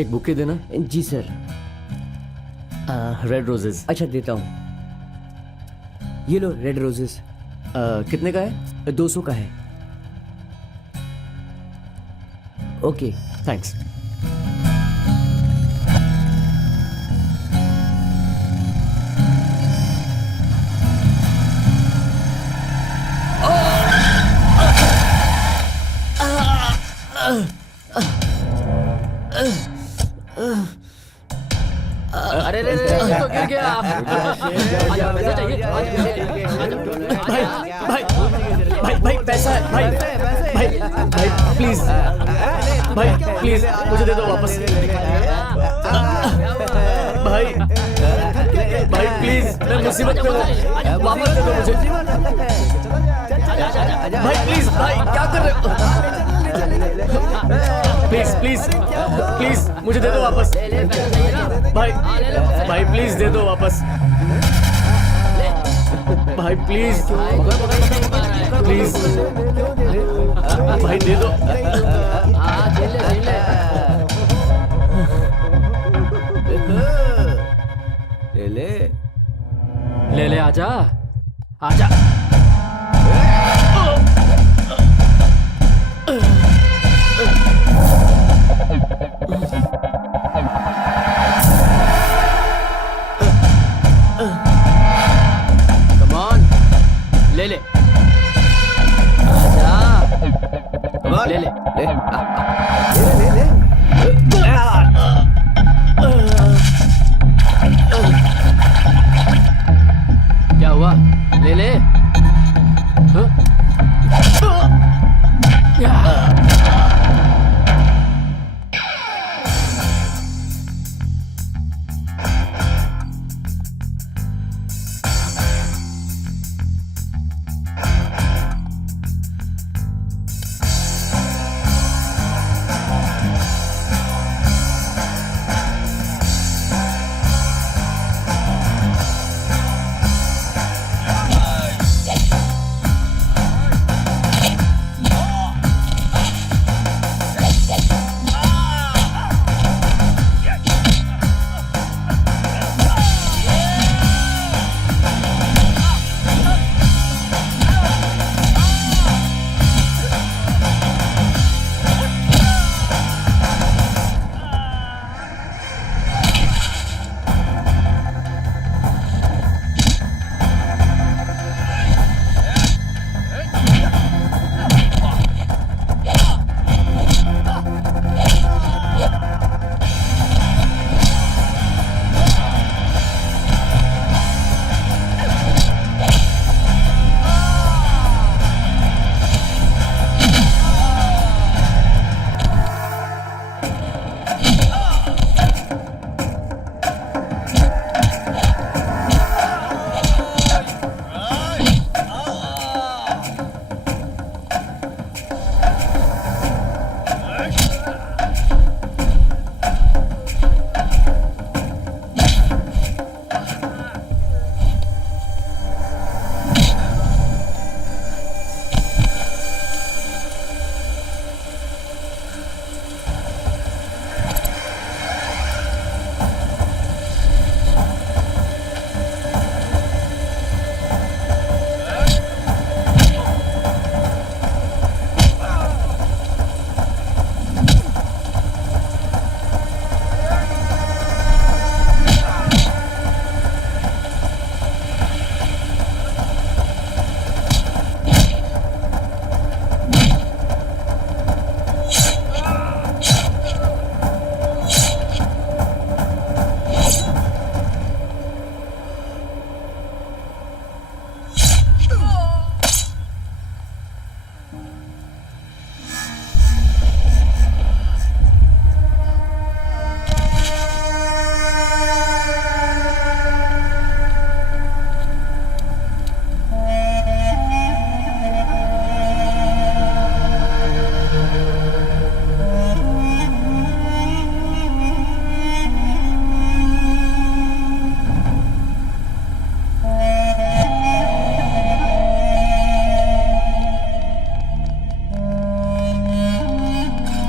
एक बुके देना। जी sir. Red roses. अच्छा देता हूँ, ये लो रेड रोजेस। कितने का है? 200 का है। Okay thanks. अरे रे रे तो गिर गया। आजा पैसे चाहिए। भाई भाई भाई भाई पैसा है भाई। भाई भाई प्लीज, भाई प्लीज मुझे दे दो वापस। भाई भाई प्लीज, मैं मुसीबत में हूँ, वापस दे दो मुझे। भाई प्लीज, भाई क्या कर रहे हो? प्लीज प्लीज प्लीज मुझे दे दो वापस। भाई भाई प्लीज दे दो वापस। भाई प्लीज प्लीज भाई दे दो। ले ले आजा आजा। कम ऑन, ले ले आजा। ले ले क्या हुआ? ले ले। हाँ?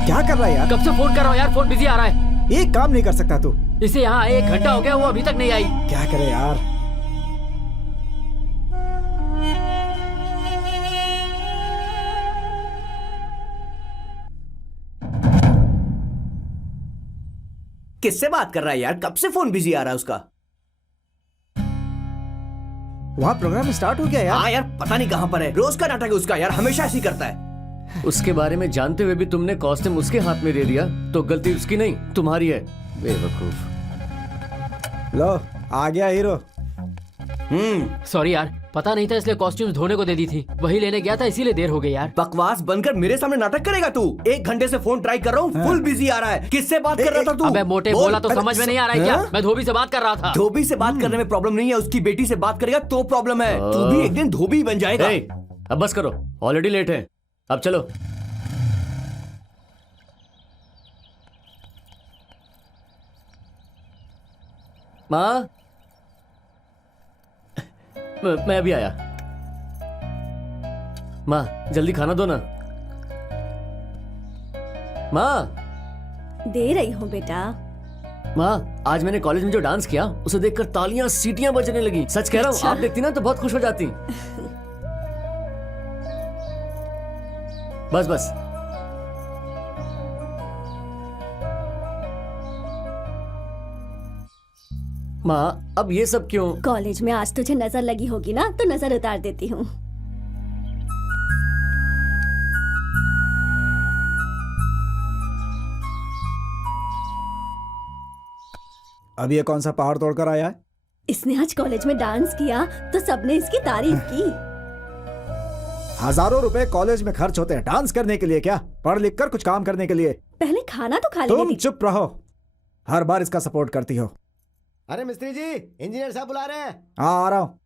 क्या कर रहा है यार? कब से फोन कर रहा हूँ यार, फोन बिजी आ रहा है। एक काम नहीं कर सकता तू? इसे यहाँ 1 घंटा हो गया, वो अभी तक नहीं आई। क्या करे यार? किससे बात कर रहा है यार? कब से फोन बिजी आ रहा है उसका? वहाँ प्रोग्राम स्टार्ट हो गया यार। हाँ यार, पता नहीं कहाँ पर है। रोज का नाटक है उसका यार, हमेशा ऐसे ही करता है। उसके बारे में जानते हुए भी तुमने कॉस्ट्यूम उसके हाथ में दे दिया, तो गलती उसकी नहीं तुम्हारी है, बेवकूफ। लो आ गया हीरो। सॉरी यार, पता नहीं था इसलिए कॉस्ट्यूम्स धोने को दे दी थी। वही लेने गया था, इसीलिए देर हो गई यार। बकवास बनकर मेरे सामने नाटक करेगा तू? 1 घंटे से फोन ट्राई कर रहा हूँ, फुल बिजी आ रहा है। किससे बात कर रहा था तू? अबे मोटे, बोल। बोला तो समझ में नहीं आ रहा है क्या? मैं धोबी से बात कर रहा था। धोबी से बात करने में प्रॉब्लम नहीं है, उसकी बेटी से बात करेगा तो प्रॉब्लम है। तू भी एक दिन धोबी बन जाएगा। ए, अब बस करो, ऑलरेडी लेट है, अब चलो। माँ, मैं अभी आया। माँ जल्दी खाना दो ना। माँ। दे रही हूँ बेटा। माँ, आज मैंने कॉलेज में जो डांस किया उसे देखकर तालियां सीटियां बजने लगी। सच कह रहा हूँ, आप देखती ना तो बहुत खुश हो जाती। बस बस। माँ, अब ये सब क्यों? कॉलेज में आज तुझे नजर लगी होगी ना, तो नजर उतार देती हूँ। अब ये कौन सा पहाड़ तोड़कर आया है? इसने आज कॉलेज में डांस किया तो सबने इसकी तारीफ की। हजारों रुपए कॉलेज में खर्च होते हैं डांस करने के लिए, क्या पढ़ लिख कर कुछ काम करने के लिए? पहले खाना तो खा तुम लेती। चुप रहो, हर बार इसका सपोर्ट करती हो। अरे मिस्त्री जी, इंजीनियर साहब बुला रहे हैं। हाँ आ रहा हूँ।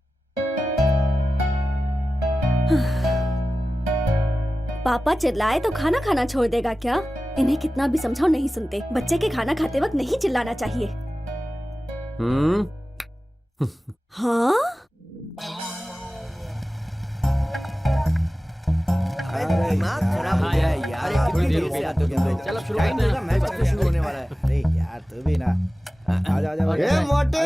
पापा चिल्लाए तो खाना खाना छोड़ देगा क्या? इन्हें कितना भी समझाओ नहीं सुनते। बच्चे के खाना खाते वक्त नहीं चिल्लाना चाहिए। हाँ? दिमाग खराब हो गया है यार। अरे, थोड़ी कितनी देर देर हो से गई। आते हो तुम लोग? चलो, शुरू टाइम करते हैं। होगा, मैच तो शुरू होने वाला है। अरे यार तू भी ना। आजा आजा ओके। ए मोटे,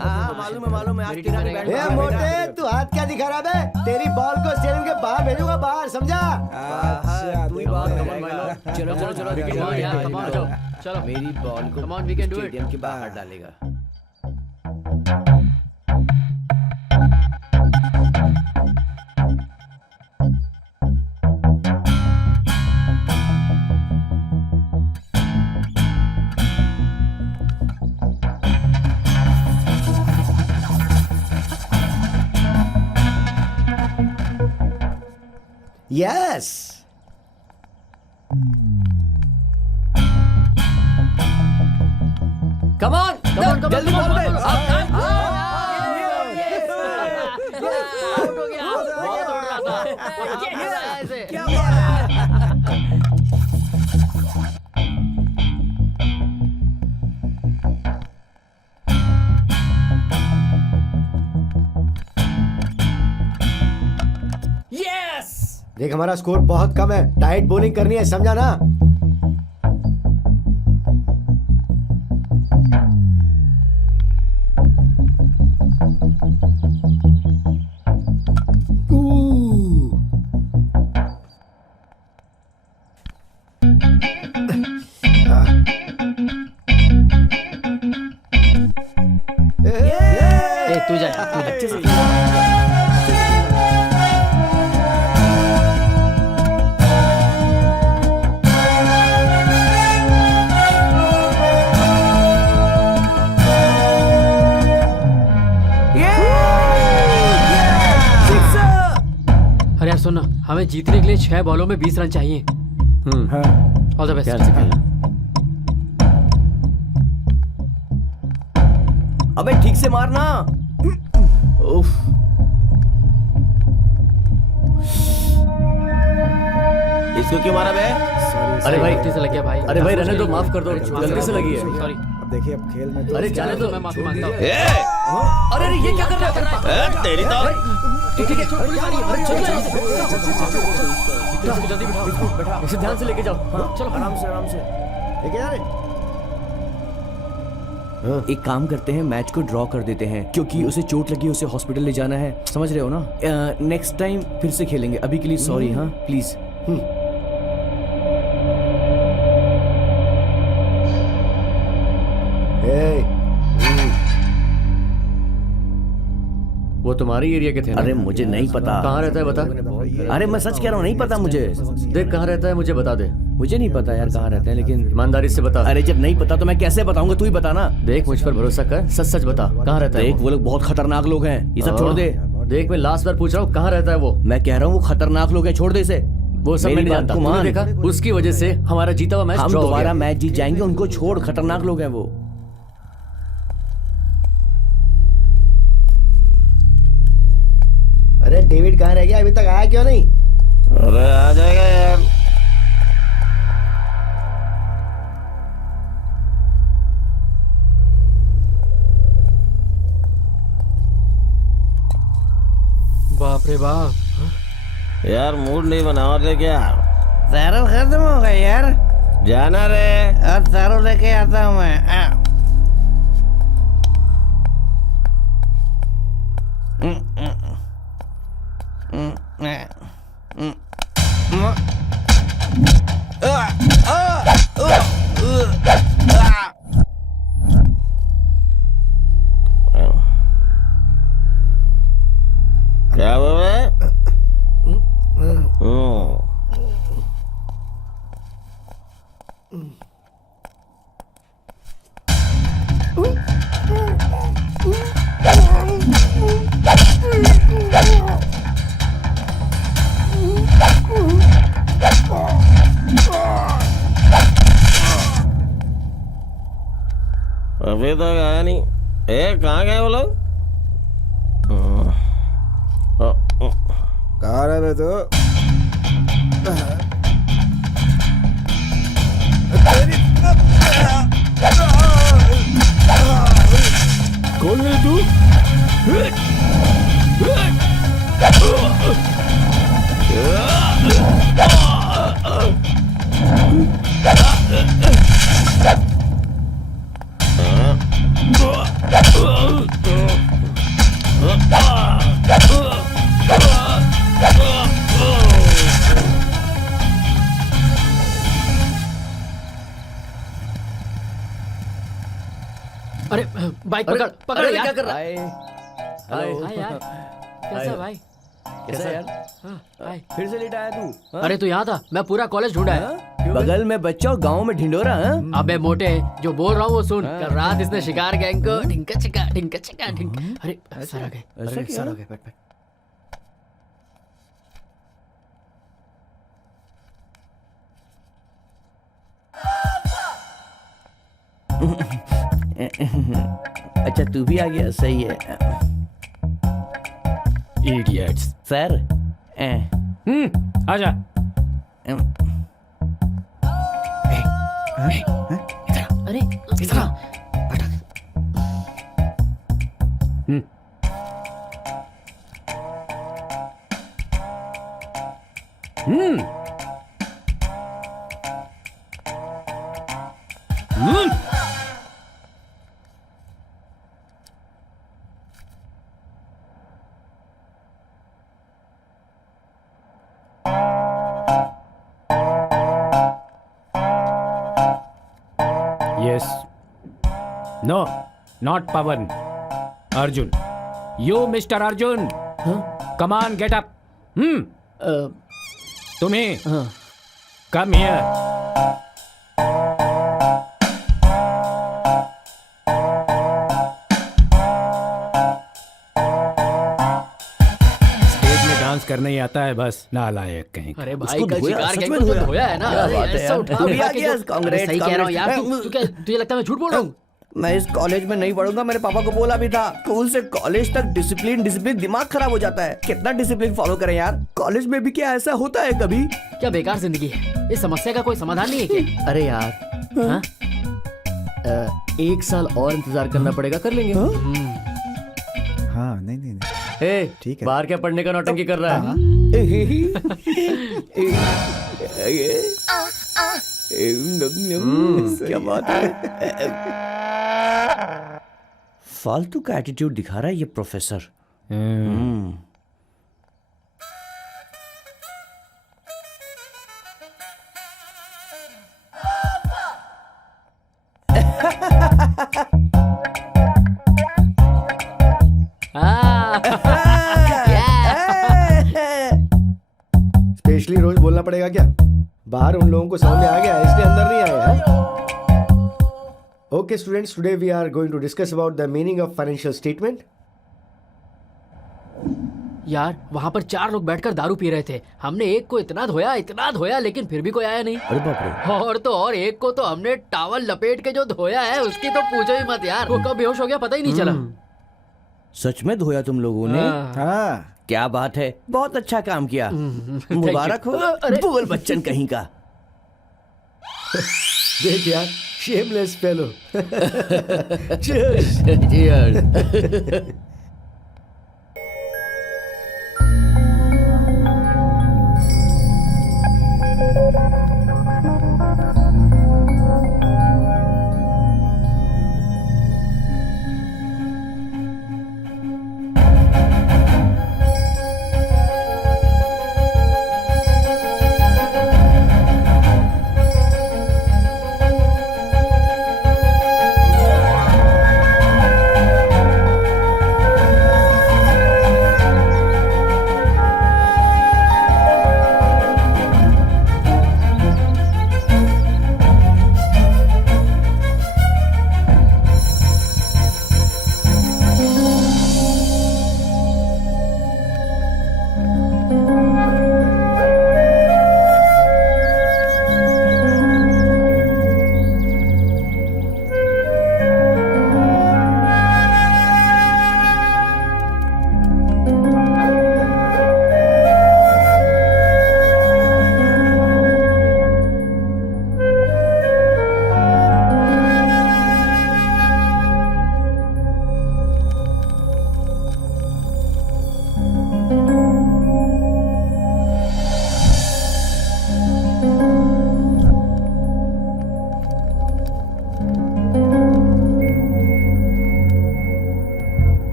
हाँ मालूम है, आज तेरा भी बैठ ए रहा है। मोटे, तू हाथ क्या दिखा रहा है? तेरी बॉल को स्टेडियम के बाहर भेजूंगा, बाहर, समझा? अच्छा तू ही बात देखो, कर भाई लोग। चलो चलो चलो, Come on यार, come on, जाओ। चलो। मेरी बॉल को Come on, we can do it. Stadium के बाहर डालेगा। यस। कम ऑन, जल्दी come on, बोल दे। come on, अब- आउट हो गया। बहुत उड़ रहा था। ऐसे। यस। देख हमारा स्कोर बहुत कम है, टाइट बॉलिंग करनी है, समझा ना? ए, तू जा, तू जा। अरे यार सुन ना, हमें जीतने के लिए 6 बॉलों में 20 रन चाहिए। हाँ। All the best. ध्यान से खेलना। अबे ठीक से मारना। उफ। इसको क्यों मारा बे? अरे भाई, गलती से लग गया भाई। अरे भाई रहने दो, माफ कर दो, गलती से लगी है। सॉरी। अब देखिए अब खेल में तो अरे जाने दो। मैं माफी मांगता हूँ। अरे अरे ये क्या कर रहा है? तेरी तो ठीक है, पुलिस आ रही है। अरे चलो जल्दी बिठाओ, इसे ध्यान से लेके जाओ। हाँ, चलो आराम से लेके जा रहे? एक काम करते हैं, मैच को ड्रॉ कर देते हैं, क्योंकि उसे चोट लगी, उसे हॉस्पिटल ले जाना है, समझ रहे हो ना? नेक्स्ट टाइम फिर से खेलेंगे, अभी के लिए सॉरी। हाँ प्लीज। वो तुम्हारी एरिया के थे ना? अरे मुझे नहीं पता। कहाँ रहता है बता। अरे मैं सच कह रहा हूँ, नहीं पता मुझे। देख कहाँ रहता है मुझे बता दे। मुझे नहीं पता यार कहाँ रहते हैं, लेकिन ईमानदारी से बता। अरे जब नहीं पता तो मैं कैसे बताऊंगा, तू ही बता ना। देख मुझ पर भरोसा कर, सच सच बता कहाँ रहता है देख वो लोग बहुत खतरनाक लोग हैं, ये सब छोड़ दे। देख मैं लास्ट बार पूछ रहा हूँ कहाँ रहता है वो। मैं कह रहा हूँ वो खतरनाक लोग हैं, छोड़ दे इसे। वो सब मैं नहीं जानता, तूने देखा उसकी वजह से हमारा जीता हुआ मैच हम ड्रॉ हो दोबारा गया। मैच जीत जाएंगे, उनको छोड़, खतरनाक लोग हैं वो। अरे डेविड कहाँ रह गया, अभी तक आया क्यों नहीं? अरे आ जाएगा यार। बाप रे बाप। यार मूड नहीं बनाओ ले क्या? तारो खत्म हो गया यार। जाना रे, अब तारो लेके आता हूँ मैं। क्या बोले? अभी तक आया नहीं। कहाँ गए वो लोग? कहाँ रह रहे तो? कौन है तू? अरे बाइक पकड़ पकड़ अरे यार। क्या कर रहा है? हाय हाय यार, कैसा है भाई? कैसा यार? हाँ, हाय। फिर से लेट आया तू? हाँ? अरे तू यहाँ था, मैं पूरा कॉलेज ढूंढा है। बगल में बच्चा और गांव में ढिंडोरा। हाँ? अबे मोटे, जो बोल रहा हूँ वो सुन। कल रात इसने शिकार गैंग को ढिंका चिका ढिंका चिका ढिंक। अरे सर आ गए, ऐसा क्या? सर आ गए, बैठ बैठ। अच्छा तू भी आ गया, सही है। इडियट्स। सर आजा। अरे इधर आ। Yes. No, not Pavan. Arjun. You, Mr. Arjun. Come on, get up. Tumhe. Come here. Stage में डांस करने ही आता है बस, नालायक कहीं का। अरे भाई उसको कल धोया, शिकार सच गैंग में को तो धोया। धोया है ना। क्या अरे बात है ऐसा यार। उठा तू भी उठा आ के गया, जो- कांग्रेस, अरे सही कह रहा हूँ यार। कांग्रेस। तुझे लगता है मैं झूठ बोल रहा हूँ? मैं इस कॉलेज में नहीं पढ़ूंगा, मेरे पापा को बोला भी था। स्कूल से कॉलेज तक डिसिप्लिन डिसिप्लिन, दिमाग खराब हो जाता है। कितना डिसिप्लिन फॉलो करें यार? कॉलेज में भी क्या ऐसा होता है कभी? क्या बेकार जिंदगी है। इस समस्या का कोई समाधान नहीं है क्या? अरे यार हाँ? 1 साल और इंतजार करना पड़ेगा, कर लेंगे। हाँ नहीं नहीं नहीं। ए, ठीक है। बाहर क्या पढ़ने का नौटंकी कर रहा है? क्या बात है? फालतू का एटीट्यूड दिखा रहा है ये प्रोफेसर। स्पेशली रोज बोलना पड़ेगा क्या? बाहर उन लोगों को समझ में आ गया इसलिए अंदर नहीं आए हैं। Okay students, today we are going to discuss about the meaning of financial statement. यार वहाँ पर 4 लोग बैठकर दारू पी रहे थे। हमने एक को इतना धोया लेकिन फिर भी कोई आया नहीं। अरे बाप रे। और तो और एक को तो हमने टॉवल लपेट के जो धोया है उसकी तो पूछो ही मत यार। वो कब बेहोश हो गया पता ही नहीं चला। सच में धोया तुम लोगों ने? हाँ क्या बात है, बहुत अच्छा काम किया। मुबारक हो बोल बच्चन कहीं का। देख यार, शेमलेस फेलो।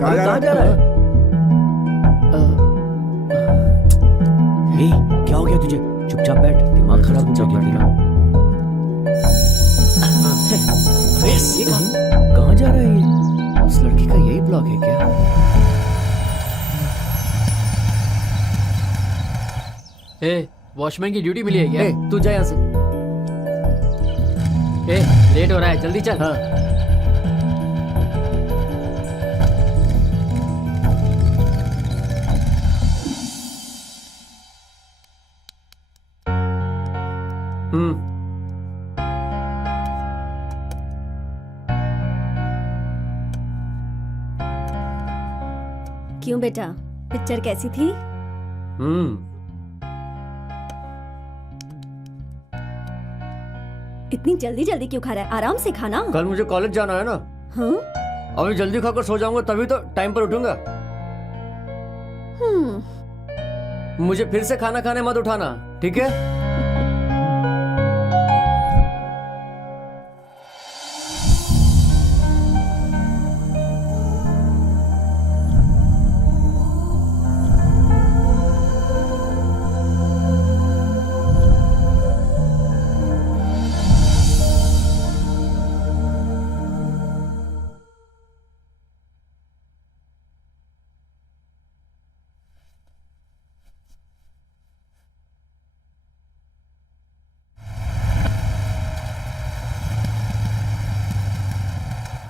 कहाँ जा रहा है? क्या हो गया तुझे? चुपचाप बैठ, दिमाग खराब हो गया। कहाँ जा रहा है ये? उस लड़की का यही ब्लॉक है क्या? वॉचमैन की ड्यूटी मिली है क्या? तू जा यहाँ से। लेट हो रहा है, जल्दी चल। हाँ। क्यों बेटा, पिक्चर कैसी थी? इतनी जल्दी जल्दी क्यों खा रहा है? आराम से खाना। कल मुझे कॉलेज जाना है ना। हाँ? अभी जल्दी खाकर सो जाऊंगा तभी तो टाइम पर उठूंगा। मुझे फिर से खाना खाने मत उठाना, ठीक है?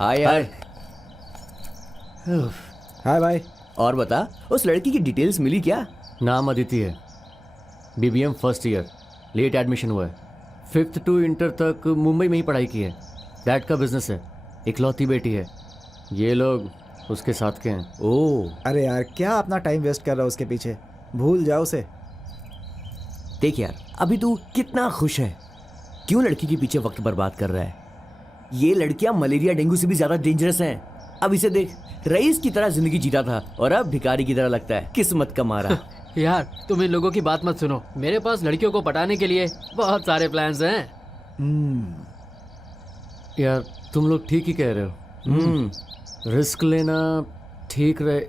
हाय यार। हाय भाई। और बता, उस लड़की की डिटेल्स मिली क्या? नाम अदिति है, BBM first year, late admission हुआ है। 5th to इंटर तक मुंबई में ही पढ़ाई की है। डैड का बिजनेस है, इकलौती बेटी है। ये लोग उसके साथ के हैं। ओह, अरे यार क्या अपना टाइम वेस्ट कर रहा है उसके पीछे, भूल जाओ उसे। देख यार, अभी तू कितना खुश है, क्यों लड़की के पीछे वक्त बर्बाद कर रहा है? ये लड़कियां मलेरिया डेंगू से भी ज्यादा डेंजरस हैं। अब इसे देख, रईस की तरह जिंदगी जीता था और अब भिखारी की तरह लगता है। किस्मत का मारा। यार तुम इन लोगों की बात मत सुनो, मेरे पास लड़कियों को पटाने के लिए बहुत सारे प्लान्स हैं। यार तुम लोग ठीक ही कह रहे हो। रिस्क लेना ठीक रहे।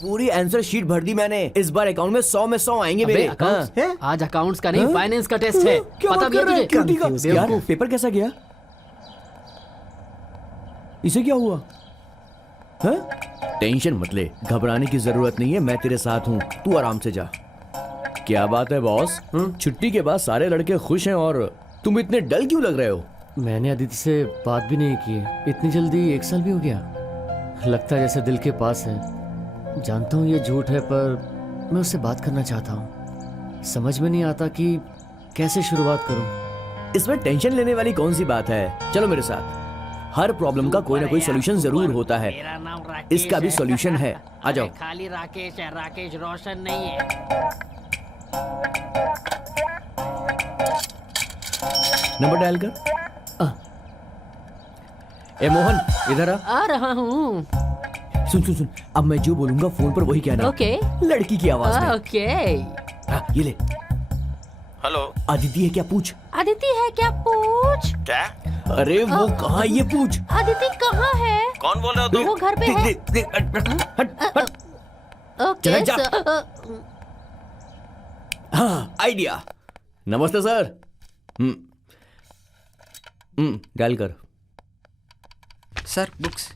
पूरी आंसर शीट भर दी मैंने। इस बार अकाउंट में 100 में 100 आएंगे अबे मेरे। अकाउंट्स? हाँ। आज अकाउंट्स का नहीं फाइनेंस का टेस्ट है। क्या पता बात भी है कर रहा है? तुझे? क्यों ठीक है? यार पेपर कैसा गया? इसे क्या हुआ? हाँ? टेंशन मत ले, घबराने की जरूरत नहीं है, मैं तेरे साथ हूँ, तू आराम से जा। क्या बात है बॉस, छुट्टी के बाद सारे लड़के खुश हैं और तुम इतने डल क्यों लग रहे हो? मैंने अदिति से बात भी नहीं की है। इतनी जल्दी 1 साल भी हो गया। लगता है जैसे दिल के पास है। जानता हूँ ये झूठ है, पर मैं उससे बात करना चाहता हूँ। समझ में नहीं आता कि कैसे शुरुआत करूँ। इसमें टेंशन लेने वाली कौन सी बात है? चलो मेरे साथ। हर प्रॉब्लम का कोई ना कोई सोल्यूशन जरूर होता है। मेरा नाम राकेश इसका भी सोल्यूशन है। आ जाओ। खाली राकेश है, राकेश रोशन नहीं है। नंबर डायल कर। ए मोहन, इधर आ रहा हूँ। सुन सुन सुन, अब मैं जो बोलूंगा फोन पर वही कहना। ओके। लड़की की आवाज में। ओके। हाँ, ये ले। हेलो, अदिति है क्या पूछ? अदिति है क्या पूछ? क्या? अरे वो कहाँ, ये पूछ। अदिति कहाँ है? कौन बोल रहे हो तुम? वो घर पे है। हट। ओके चला जा। सर। हाँ, आइडिया। नमस्ते सर। डायल कर। Sir books.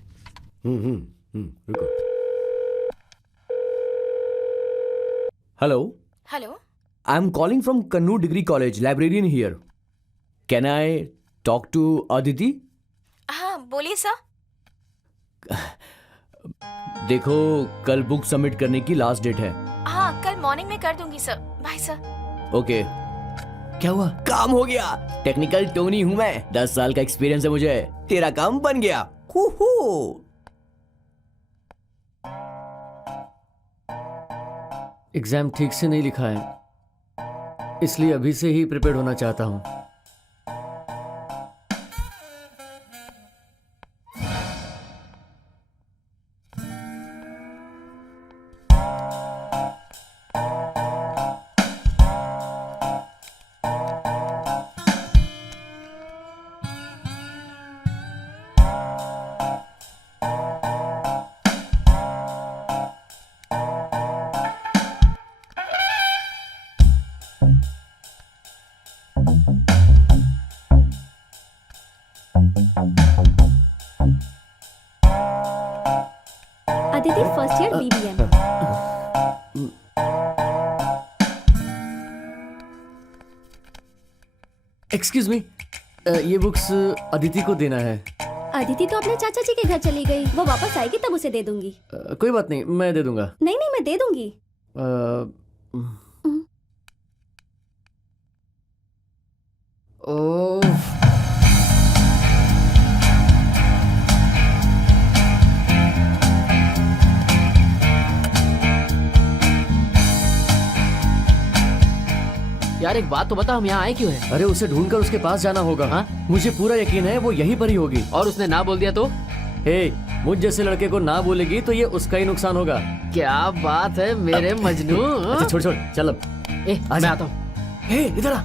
रुको। Hello. Hello. I am calling from Kannur degree college, librarian here. Can I talk to Aditi? हाँ बोलिए सर। देखो, कल बुक सबमिट करने की लास्ट डेट है। हाँ कल मॉर्निंग में कर दूंगी सर। Bye sir. ओके। क्या हुआ? काम हो गया। टेक्निकल टोनी हूं मैं, 10 साल का एक्सपीरियंस है मुझे। तेरा काम बन गया। एग्जाम ठीक से नहीं लिखा है, इसलिए अभी से ही प्रिपेयर होना चाहता हूँ। Aditi first year BBM। Excuse me, ये बुक्स अदिति को देना है। अदिति तो अपने चाचा जी के घर चली गई, वो वापस आएगी तब उसे दे दूंगी। कोई बात नहीं, मैं दे दूंगा। नहीं नहीं मैं दे दूंगी। ओह, यार एक बात तो बता, हम यहाँ आए क्यों हैं? अरे उसे ढूंढकर उसके पास जाना होगा। हाँ? मुझे पूरा यकीन है वो यहीं पर ही होगी। और उसने ना बोल दिया तो? हे, मुझ जैसे लड़के को ना बोलेगी तो ये उसका ही नुकसान होगा। क्या बात है मेरे मजनू। अच्छा छोड़ छोड़, चल अब। मैं आता हूँ। हे, इधर आ।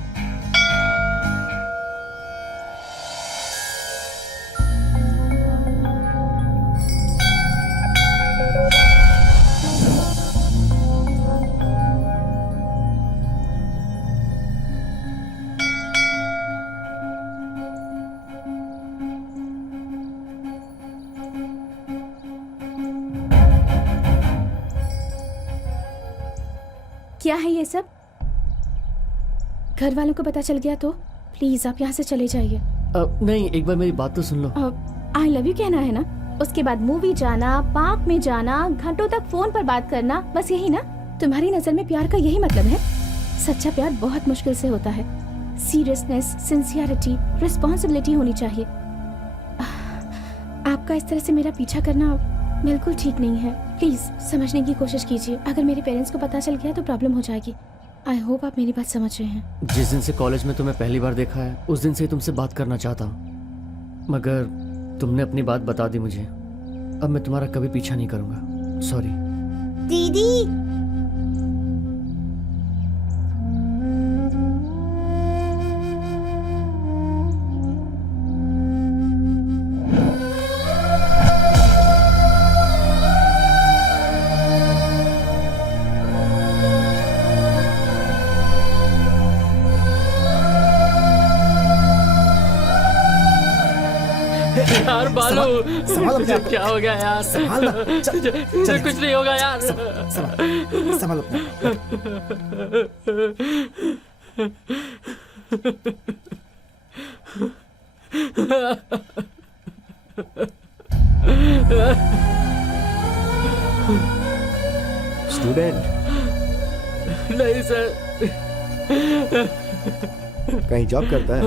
क्या है ये सब? घर वालों को पता चल गया तो प्लीज आप यहाँ से चले जाइए। नहीं, एक बार मेरी बात तो सुन लो। आई लव यू कहना है ना, उसके बाद मूवी जाना, पार्क में जाना, घंटों तक फोन पर बात करना, बस यही ना? तुम्हारी नजर में प्यार का यही मतलब है? सच्चा प्यार बहुत मुश्किल से होता है। सीरियसनेस, सिंसियरिटी, रिस्पॉन्सिबिलिटी होनी चाहिए। आप आपका इस तरह से मेरा पीछा करना बिल्कुल ठीक नहीं है। प्लीज समझने की कोशिश कीजिए। अगर मेरे पेरेंट्स को पता चल गया तो प्रॉब्लम हो जाएगी। आई होप आप मेरी बात समझ रहे हैं। जिस दिन से कॉलेज में तुम्हें पहली बार देखा है उस दिन से ही तुमसे बात करना चाहता हूँ, मगर तुमने अपनी बात बता दी मुझे। अब मैं तुम्हारा कभी पीछा नहीं करूँगा। सॉरी। दीदी यार बालू, संभाल अपने आप को। क्या हो गया यार? संभाल ना। चल कुछ नहीं होगा यार। संभाल अपने आप। स्टूडेंट नहीं सर। कहीं जॉब करता है?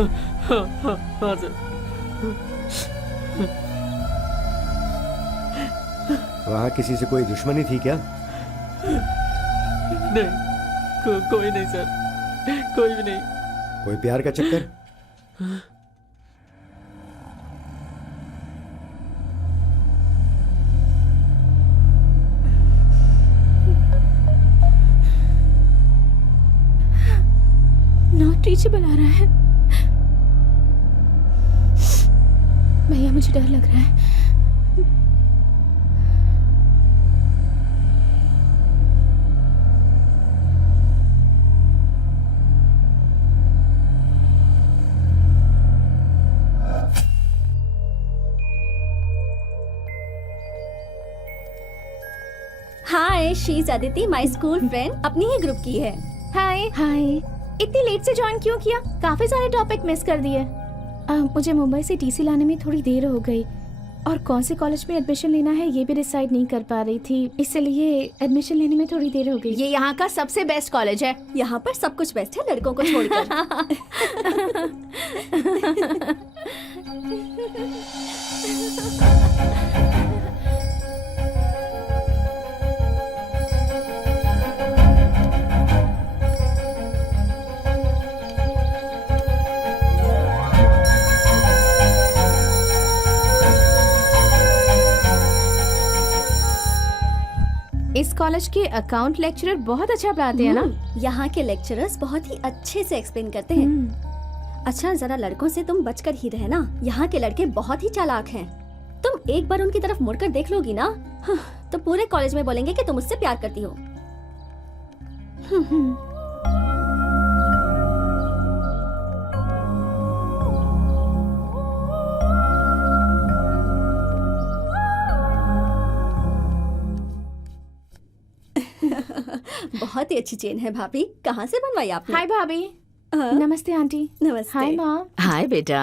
हाँ सर। वहाँ किसी से कोई दुश्मनी थी क्या? नहीं, कोई नहीं सर, कोई भी नहीं। कोई प्यार का चक्कर? नॉट रीचेबल आ रहा है। भैया मुझे डर लग रहा है। Hi, she is Aditi, my school friend. अपनी ही ग्रुप की है। हाय हाय। इतनी लेट से ज्वाइन क्यों किया? काफी सारे टॉपिक मिस कर दिए। मुझे मुंबई से टीसी लाने में थोड़ी देर हो गई और कौन से कॉलेज में एडमिशन लेना है ये भी डिसाइड नहीं कर पा रही थी, इसलिए एडमिशन लेने में थोड़ी देर हो गई। ये यहाँ का सबसे बेस्ट कॉलेज है। यहाँ पर सब कुछ बेस्ट है लड़कों को छोड़कर। इस कॉलेज के अकाउंट लेक्चरर बहुत अच्छा पढ़ाते हैं ना? यहाँ के लेक्चरर्स बहुत ही अच्छे से एक्सप्लेन करते हैं। अच्छा, जरा लड़कों से तुम बचकर ही रहना। यहाँ के लड़के बहुत ही चालाक हैं। तुम एक बार उनकी तरफ मुड़कर देख लोगी ना, तो पूरे कॉलेज में बोलेंगे कि तुम उससे प्यार करती हो। बहुत ही अच्छी चेन है भाभी। कहाँ से बनवाई आपने? हाय भाभी। नमस्ते आंटी। नमस्ते। हाय माँ। हाय बेटा।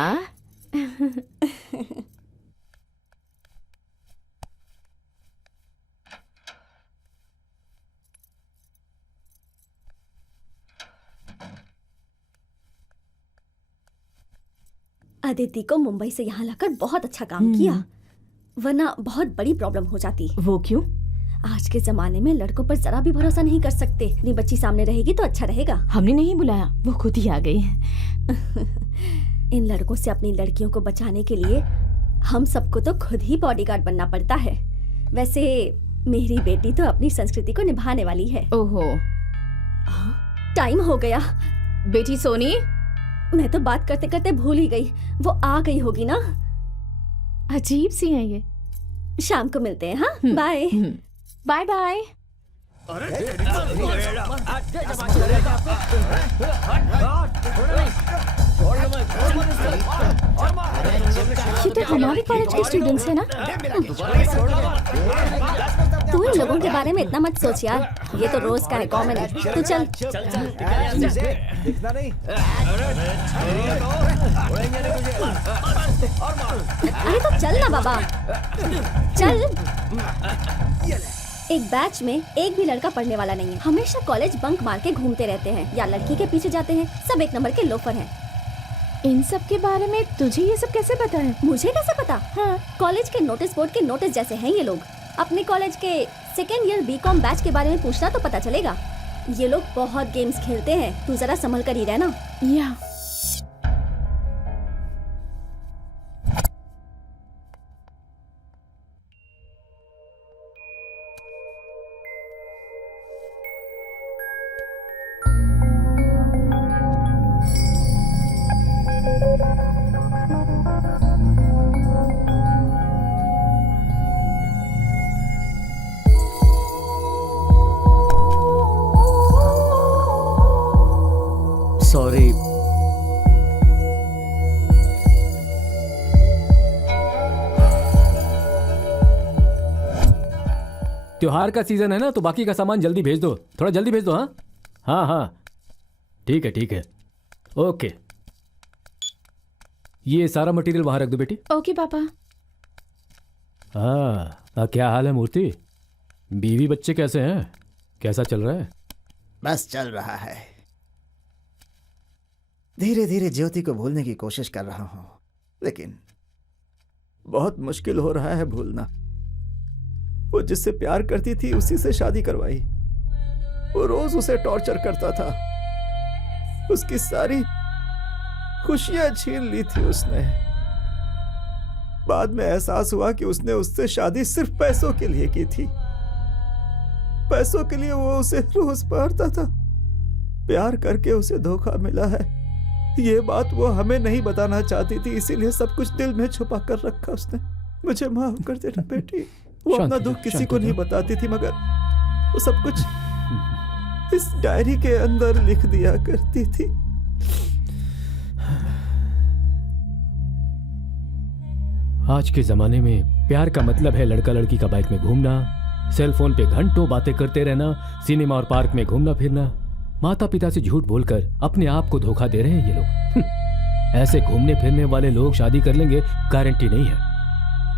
अदिति को मुंबई से यहाँ लाकर बहुत अच्छा काम किया, वरना बहुत बड़ी प्रॉब्लम हो जाती। वो क्यों? आज के जमाने में लड़कों पर जरा भी भरोसा नहीं कर सकते। अपनी बच्ची सामने रहेगी तो अच्छा रहेगा। हमने नहीं बुलाया, वो खुद ही आ गई। इन लड़कों से अपनी लड़कियों को बचाने के लिए हम सबको तो खुद ही बॉडीगार्ड बनना पड़ता है। वैसे मेरी बेटी तो अपनी संस्कृति को निभाने वाली है। ओहो, टाइम हो गया। बेटी सोनी। मैं तो बात करते करते भूल ही गई। वो आ गई होगी ना? अजीब सी है ये। शाम को मिलते हैं। हाँ, बाय बाय बाय। ये तो हमारे कॉलेज के स्टूडेंट्स हैं ना? तू इन लोगों के बारे में इतना मत सोच यार, ये तो रोज का है, कॉमन है। तू चल। दिखना नहीं। अरे तो चल ना बाबा, चल। एक बैच में एक भी लड़का पढ़ने वाला नहीं है। हमेशा कॉलेज बंक मार के घूमते रहते हैं या लड़की के पीछे जाते हैं। सब एक नंबर के लोफर हैं। इन सब के बारे में तुझे ये सब कैसे पता है? मुझे कैसे पता? हाँ, कॉलेज के नोटिस बोर्ड के नोटिस जैसे हैं ये लोग। अपने कॉलेज के सेकेंड ईयर बीकॉम बैच के बारे में पूछना तो पता चलेगा। ये लोग बहुत गेम्स खेलते हैं, तू जरा संभल कर ही रहना। या सॉरी। त्योहार का सीजन है ना, तो बाकी का सामान जल्दी भेज दो, थोड़ा जल्दी भेज दो। हाँ हाँ हाँ, ठीक है ठीक है, ओके। ये सारा मटेरियल वहां रख दो बेटी। ओके पापा। हाँ, क्या हाल है मूर्ति? बीवी बच्चे कैसे हैं? कैसा चल रहा है? बस चल रहा है, धीरे धीरे ज्योति को भूलने की कोशिश कर रहा हूं, लेकिन बहुत मुश्किल हो रहा है भूलना। वो जिससे प्यार करती थी उसी से शादी करवाई। वो रोज उसे टॉर्चर करता था, उसकी सारी खुशियां छीन ली थी उसने। बाद में एहसास हुआ कि उसने उससे शादी सिर्फ पैसों के लिए की थी। पैसों के लिए वो उसे रोज मारता था। प्यार करके उसे धोखा मिला है, ये बात वो हमें नहीं बताना चाहती थी, इसीलिए सब कुछ दिल में छुपा कर रखा उसने। मुझे माफ कर देना बेटी। वो अपना दुख किसी को नहीं बताती थी, मगर वो सब कुछ इस डायरी के अंदर लिख दिया करती थी। आज के जमाने में प्यार का मतलब है लड़का लड़की का बाइक में घूमना, सेल फोन पे घंटों बातें करते रहना, सिनेमा और पार्क में घूमना फिरना। माता पिता से झूठ बोलकर अपने आप को धोखा दे रहे हैं ये लोग। ऐसे घूमने फिरने वाले लोग शादी कर लेंगे गारंटी नहीं है।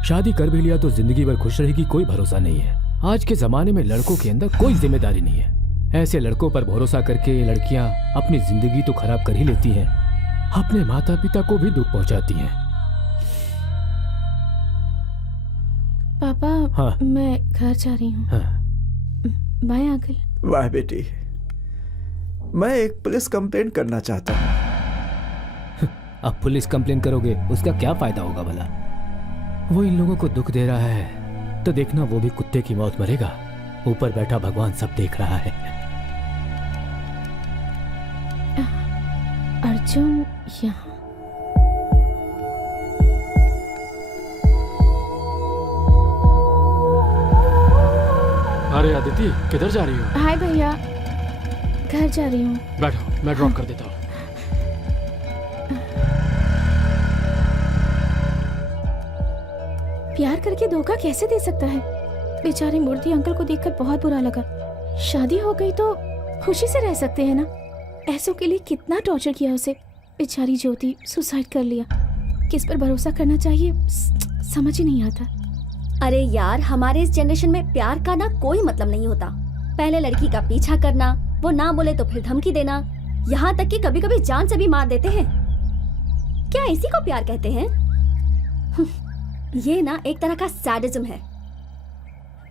शादी कर भी लिया तो जिंदगी भर खुश रहेगी, कोई भरोसा नहीं है। आज के जमाने में लड़कों के अंदर कोई जिम्मेदारी नहीं है। ऐसे लड़कों पर भरोसा करके लड़कियां अपनी जिंदगी तो खराब कर ही लेती हैं, अपने माता पिता को भी दुख पहुंचाती हैं। पापा हाँ। मैं घर जा रही हूँ। हाँ। Bye uncle. वाह बेटी, मैं एक पुलिस कंप्लेंट करना चाहता हूँ। अब पुलिस कंप्लेन करोगे, उसका क्या फायदा होगा भला? वो इन लोगों को दुख दे रहा है तो देखना वो भी कुत्ते की मौत मरेगा। ऊपर बैठा भगवान सब देख रहा है। अर्जुन यहाँ। अरे अदिति, किधर जा रही हो? हाय भैया, घर जा रही हूँ। बैठो, मैं ड्रॉप कर देता हूँ। प्यार करके धोखा कैसे दे सकता है? बेचारे मूर्ति अंकल को देखकर बहुत बुरा लगा। शादी हो गई तो खुशी से रह सकते हैं ना। ऐसों के लिए कितना टॉर्चर किया उसे। बेचारी ज्योति सुसाइड कर लिया। किस पर भरोसा करना चाहिए समझ ही नहीं आता। अरे यार, हमारे इस जनरेशन में प्यार का ना कोई मतलब नहीं होता। पहले लड़की का पीछा करना, वो ना बोले तो फिर धमकी देना, यहाँ तक कि कभी कभी जान से भी मार देते हैं। क्या इसी को प्यार कहते हैं? ये ना एक तरह का सैडिज्म है।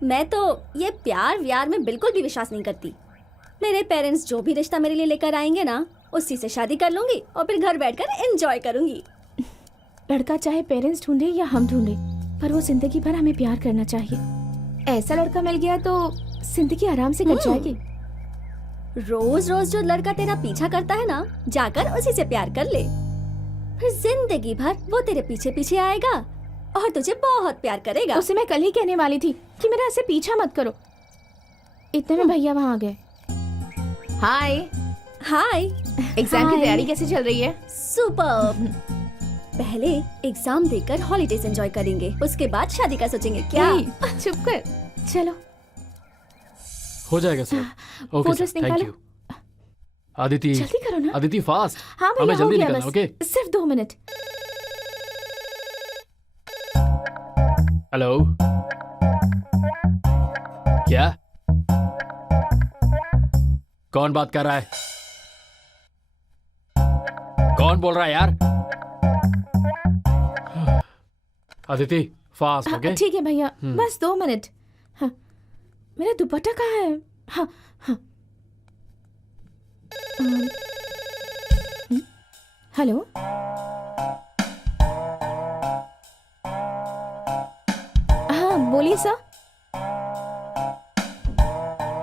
मैं तो ये प्यार व्यार में बिल्कुल भी विश्वास नहीं करती। मेरे पेरेंट्स जो भी रिश्ता मेरे लिए लेकर आएंगे ना, उसी से शादी कर लूंगी और फिर घर बैठकर एंजॉय करूंगी। लड़का चाहे पेरेंट्स ढूंढे या हम ढूंढे, पर वो जिंदगी भर हमें प्यार करना चाहिए। ऐसा लड़का मिल गया तो जिंदगी आराम से कट जाएगी। रोज रोज जो लड़का तेरा पीछा करता है ना, जाकर उसी से प्यार कर ले। फिर जिंदगी भर वो तेरे पीछे पीछे आएगा और तुझे बहुत प्यार करेगा। उसे मैं कल ही कहने वाली थी कि मेरा ऐसे पीछा मत करो। इतने में भैया वहाँ आ गए। हाय। हाय। एग्जाम की तैयारी कैसे चल रही है? सुपर। पहले एग्जाम देकर हॉलीडेज एंजॉय करेंगे, उसके बाद शादी का सोचेंगे। क्या? चुप कर। चलो हो जाएगा sir. Okay photos sir, thank निकालो। यू। अदिति, जल्दी करो ना। अदिति फास्ट। हाँ भैया, हमें हो जल्दी गया निकलना, बस। ओके? सिर्फ 2 मिनट। हेलो, क्या? कौन बात कर रहा है? कौन बोल रहा है यार? अदिति फास्ट ओके ठीक है भैया, बस 2 मिनट। हाँ, मेरा दुपट्टा कहाँ है? हाँ हाँ। हेलो, हाँ बोलिए सर।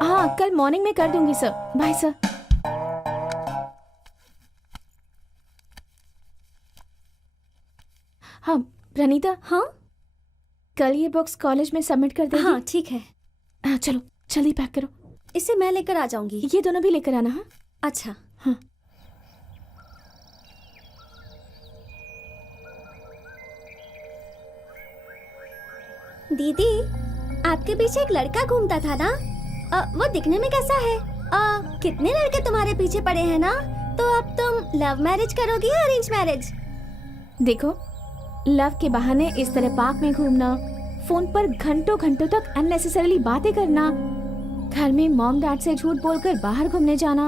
हाँ, कल मॉर्निंग में कर दूंगी सर। Bye sir. हाँ प्रणीता, हाँ कल ये बॉक्स कॉलेज में सबमिट कर देगी? हाँ ठीक है। हाँ चलो जल्दी पैक करो। इसे मैं लेकर आ जाऊंगी। ये दोनों भी लेकर आना। हाँ अच्छा। हाँ। दीदी, आपके पीछे एक लड़का घूमता था ना? वो दिखने में कैसा है? कितने लड़के तुम्हारे पीछे पड़े हैं ना? तो अब तुम लव मैरिज करोगी या अरेंज मैरिज? देखो, लव के बहाने इस तरह पार्क में घूमना, फोन पर घंटों घंटों तक अननेसेसरीली बातें करना, घर में मॉम डैड से झूठ बोलकर बाहर घूमने जाना,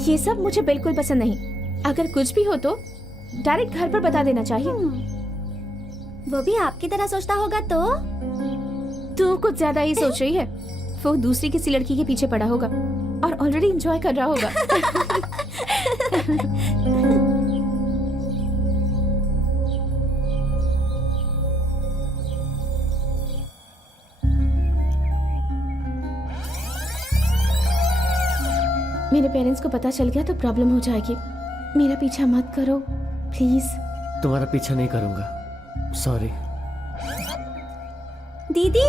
ये सब मुझे बिल्कुल पसंद नहीं। अगर कुछ भी हो तो डायरेक्ट घर पर बता देना चाहिए। वो भी आपकी तरह सोचता होगा तो? तू कुछ ज्यादा ही सोच रही है। वो दूसरी किसी लड़की के पीछे पड़ा होगा और ऑलरेडी एंजॉय कर रहा होगा। मेरे पेरेंट्स को पता चल गया तो प्रॉब्लम हो जाएगी। मेरा पीछा मत करो प्लीज। तुम्हारा पीछा नहीं करूंगा, सॉरी। दीदी,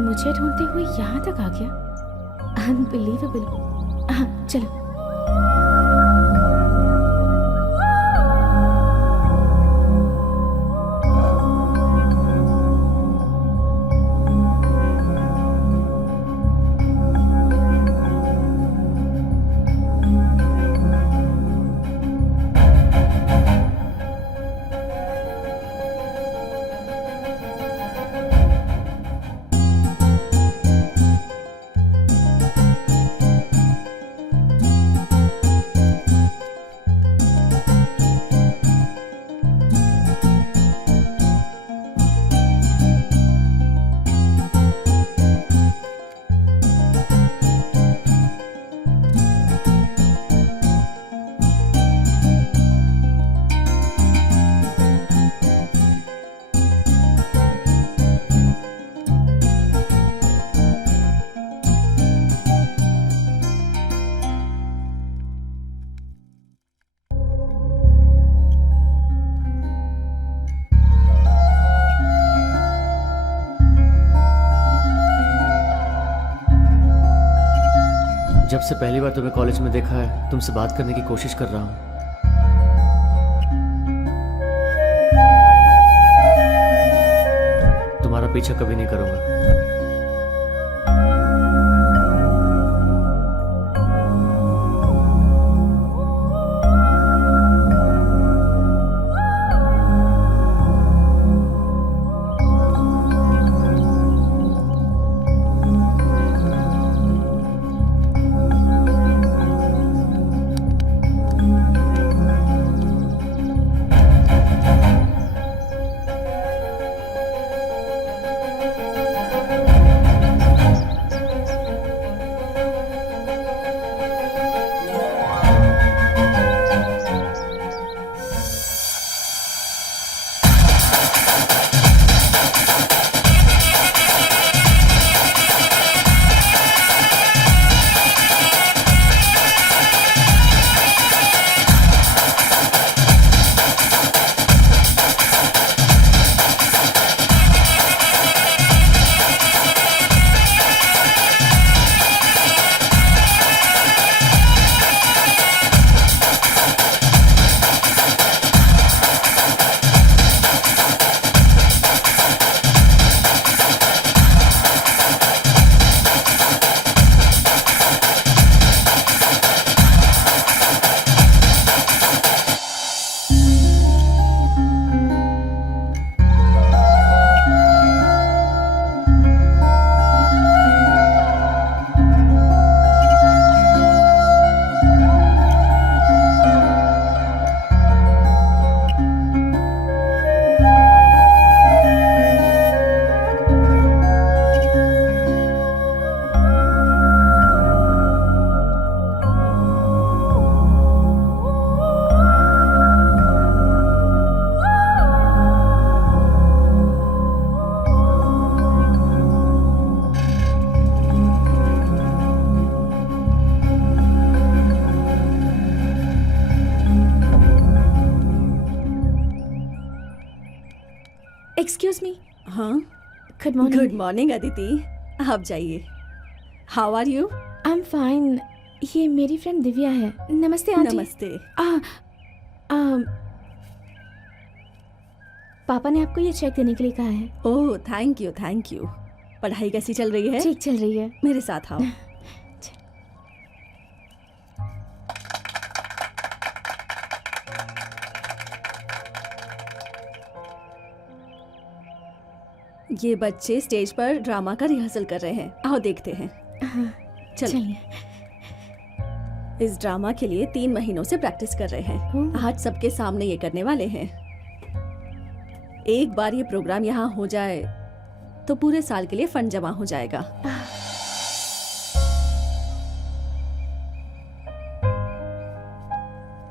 मुझे ढूंढते हुए यहाँ तक आ गया। अनबिलीवेबल। हाँ चलो। जब से पहली बार तुम्हें कॉलेज में देखा है, तुमसे बात करने की कोशिश कर रहा हूँ। तुम्हारा पीछा कभी नहीं करूंगा। Excuse me. हाँ, good morning. Good morning Aditi, आप जाइए। How are you? I am fine. ये मेरी फ्रेंड दिव्या है। नमस्ते आंटी। नमस्ते। पापा ने आपको ये चेक देने के लिए कहा है। Oh thank you thank you. पढ़ाई कैसी चल रही है? ठीक चल रही है। मेरे साथ आओ। ये बच्चे स्टेज पर ड्रामा का रिहर्सल कर रहे हैं। आओ देखते हैं। चलिए। इस ड्रामा के लिए 3 महीनों से प्रैक्टिस कर रहे हैं। आज सबके सामने ये करने वाले हैं। एक बार ये प्रोग्राम यहाँ हो जाए तो पूरे साल के लिए फंड जमा हो जाएगा।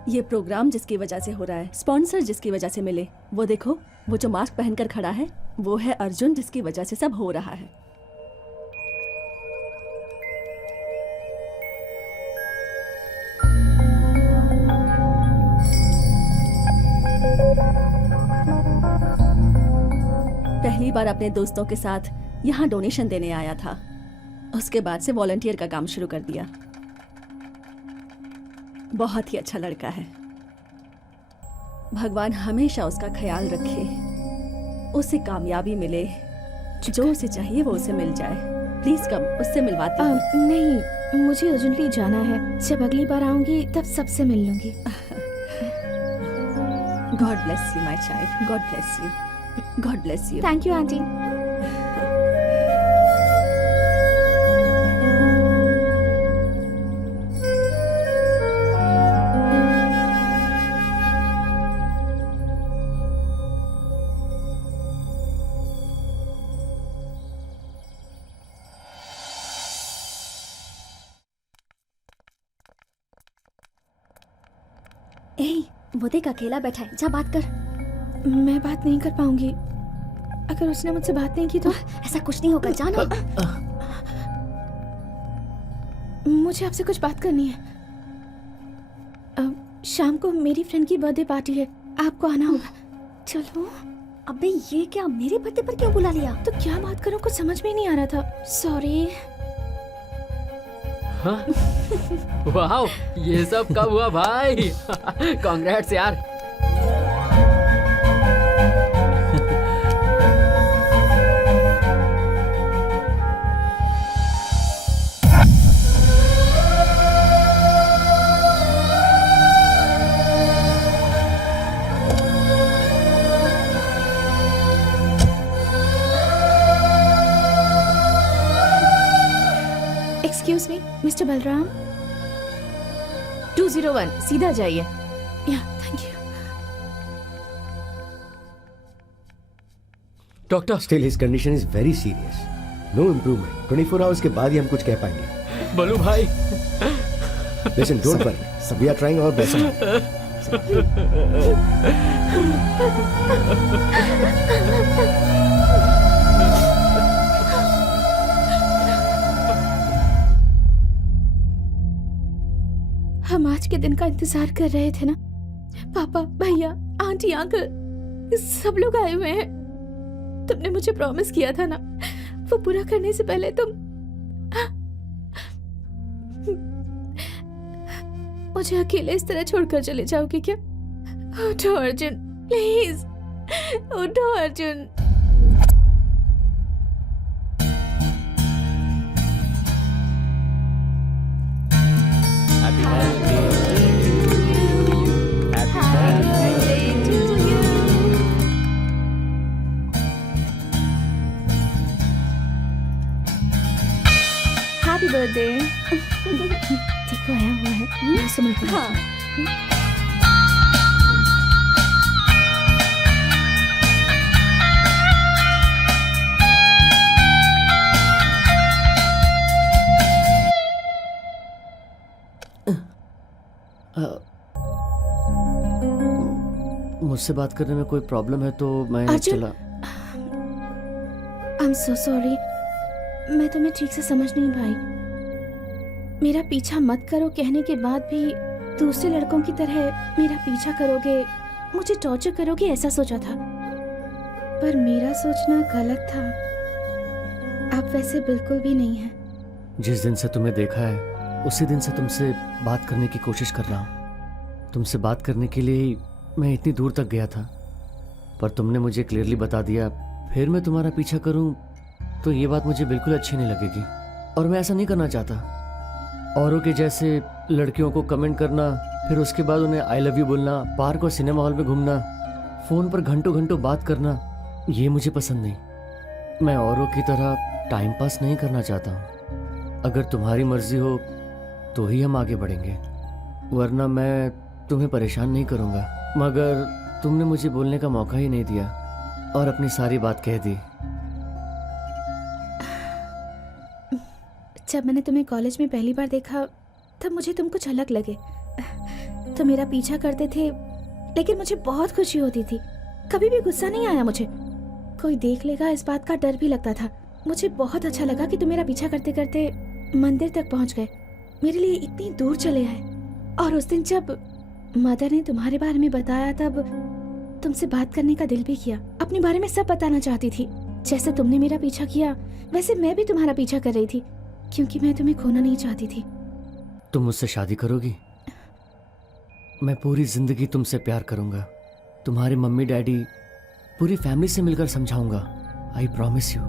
ये प्रोग्राम जिसकी वजह से हो रहा है, स्पॉन्सर जिसकी वजह से मिले, वो देखो, वो जो मास्क पहनकर खड़ा है वो है अर्जुन, जिसकी वजह से सब हो रहा है। पहली बार अपने दोस्तों के साथ यहाँ डोनेशन देने आया था। उसके बाद से वॉलंटियर का काम शुरू कर दिया। बहुत ही अच्छा लड़का है। भगवान हमेशा उसका ख्याल रखे, उसे कामयाबी मिले, जो उसे चाहिए वो उसे मिल जाए। प्लीज कम, उससे मिलवाती हूँ। नहीं, मुझे अर्जेंटली जाना है। जब अगली बार आऊंगी तब सबसे मिल लूंगी। God bless you my child, God bless you, God bless you. Thank you aunty. वो देख अकेला बैठा है, जा बात कर। मैं बात नहीं कर पाऊंगी। अगर उसने मुझसे बात नहीं की तो? ऐसा कुछ नहीं होगा, जाना। मुझे आपसे कुछ बात करनी है। शाम को मेरी फ्रेंड की बर्थडे पार्टी है, आपको आना होगा। चलो। अबे ये क्या, मेरे बर्थडे पर क्यों बुला लिया? तो क्या बात करूं, कुछ समझ में नहीं आ रहा था। सॉरी। वाह, ये सब कब हुआ भाई? कांग्रेट्स यार। Excuse me, mister Balram. 201 सीधा जाइए। या, thank you. Doctor, still his condition is very serious, no improvement. 24 hours के बाद ही हम कुछ कह पाएंगे। बलू भाई। Listen, don't worry, we are trying our best. हम आज के दिन का इंतजार कर रहे थे ना। पापा, भैया, आंटी, अंकल, सब लोग आए हुए हैं। तुमने मुझे प्रॉमिस किया था ना, वो पूरा करने से पहले तुम मुझे अकेले इस तरह छोड़कर चले जाओगे क्या? उठो अर्जुन, प्लीज उठो अर्जुन। Happy birthday. देखो आया हुआ है, सुन के। हाँ। मुझसे बात करने में कोई प्रॉब्लम है तो मैं चला। आई एम सो सॉरी, मैं तुम्हें ठीक से समझ नहीं पाई। मेरा पीछा मत करो कहने के बाद भी दूसरे लड़कों की तरह मेरा पीछा करोगे, मुझे टॉर्चर करोगे, ऐसा सोचा था। पर मेरा सोचना गलत था। आप वैसे बिल्कुल भी नहीं हैं। जिस दिन से तुम्हें देखा है उसी दिन से तुमसे बात करने की कोशिश कर रहा हूँ। तुमसे बात करने के लिए ही मैं इतनी दूर तक गया था, पर तुमने मुझे क्लियरली बता दिया फिर मैं तुम्हारा पीछा करूँ तो ये बात मुझे बिल्कुल अच्छी नहीं लगेगी, और मैं ऐसा नहीं करना चाहता। औरों के जैसे लड़कियों को कमेंट करना, फिर उसके बाद उन्हें आई लव यू बोलना, पार्क और सिनेमा हॉल में घूमना, फ़ोन पर घंटों घंटों बात करना, ये मुझे पसंद नहीं। मैं औरों की तरह टाइम पास नहीं करना चाहता हूँ। अगर तुम्हारी मर्जी हो तो ही हम आगे बढ़ेंगे, वरना मैं तुम्हें परेशान नहीं करूँगा। मगर तुमने मुझे बोलने का मौका ही नहीं दिया और अपनी सारी बात कह दी। जब मैंने तुम्हें कॉलेज में पहली बार देखा तब मुझे तुम कुछ अलग लगे। तो मेरा पीछा करते थे, लेकिन मुझे बहुत खुशी होती थी। कभी भी गुस्सा नहीं आया मुझे। कोई देख लेगा इस बात का डर भी लगता था। मुझे बहुत अच्छा लगा कि तुम मेरा पीछा करते करते मंदिर तक पहुंच गए, मेरे लिए इतनी दूर चले आए। और उस दिन जब मदर ने तुम्हारे बारे में बताया तब तुमसे बात करने का दिल भी किया। अपने बारे में सब बताना चाहती थी। जैसे तुमने मेरा पीछा किया वैसे मैं भी तुम्हारा पीछा कर रही थी, क्योंकि मैं तुम्हें खोना नहीं चाहती थी। तुम मुझसे शादी करोगी? मैं पूरी जिंदगी तुमसे प्यार करूंगा। तुम्हारे मम्मी डैडी पूरी फैमिली से मिलकर समझाऊंगा। I promise you.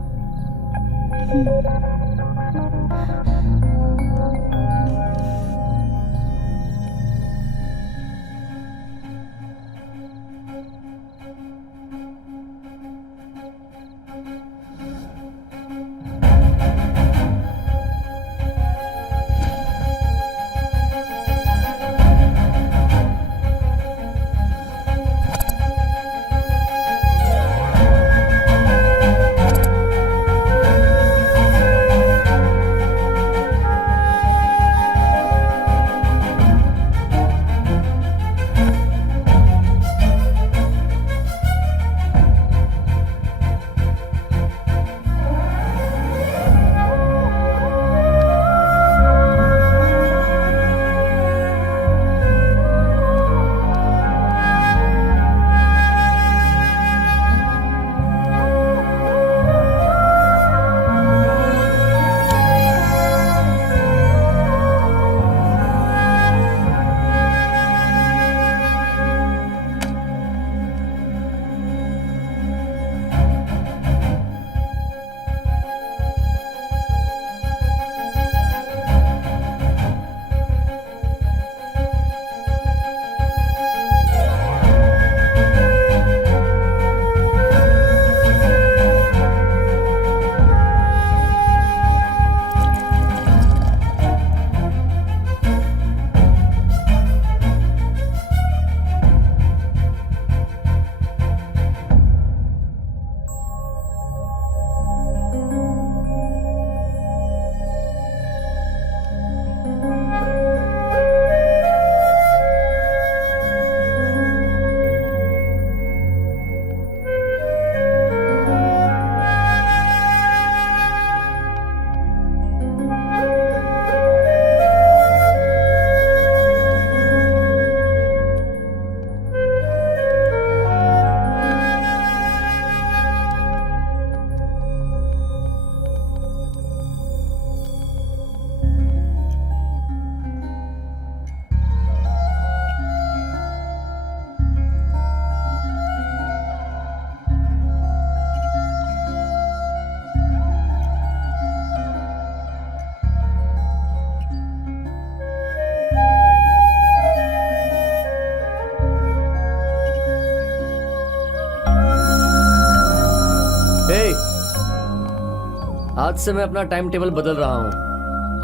आज से मैं अपना टाइम टेबल बदल रहा हूँ।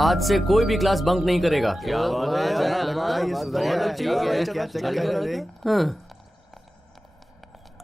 आज से कोई भी क्लास बंक नहीं करेगा।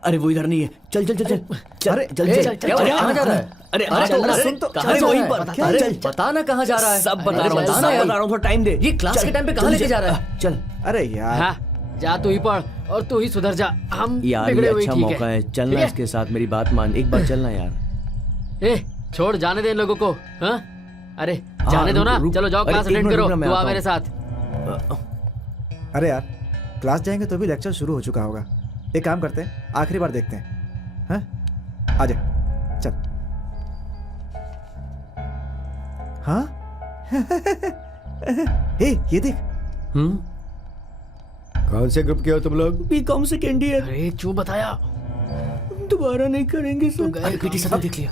अरे वो इधर नहीं है। चल चल चल चल चल। अरे चल चल क्या हो रहा है? कहाँ जा रहा है? अरे सुन तो, अरे वहीं पर। अरे बता ना कहाँ जा रहा है? सब बता रहा हूँ, थोड़ा टाइम दे। ये क्लास के टाइम पे कहाँ लेके जा रहा है? चल। अरे यार हाँ, जा तू ही पढ़ और तू ही सुधर जा। हम यार ये बिगड़े हुए अच्छा ठीक मौका है, चलना इसके साथ। मेरी बात मान, एक बार चलना यार। ए छोड़, जाने दे इन लोगों को। हाँ अरे जाने दो ना। चलो जाओ, क्लास अटेंड करो। तू आ मेरे साथ। अरे यार क्लास जाएंगे तो भी लेक्चर शुरू हो चुका होगा। एक काम करते हैं, आखिरी बार देखते हैं। हाँ आजा चल। हाँ हे ये देख। कौन से ग्रुप के हो तुम लोग? BCom second year. अरे क्यों बताया? दोबारा नहीं करेंगे सर। गए पीटी सर ने देख लिया।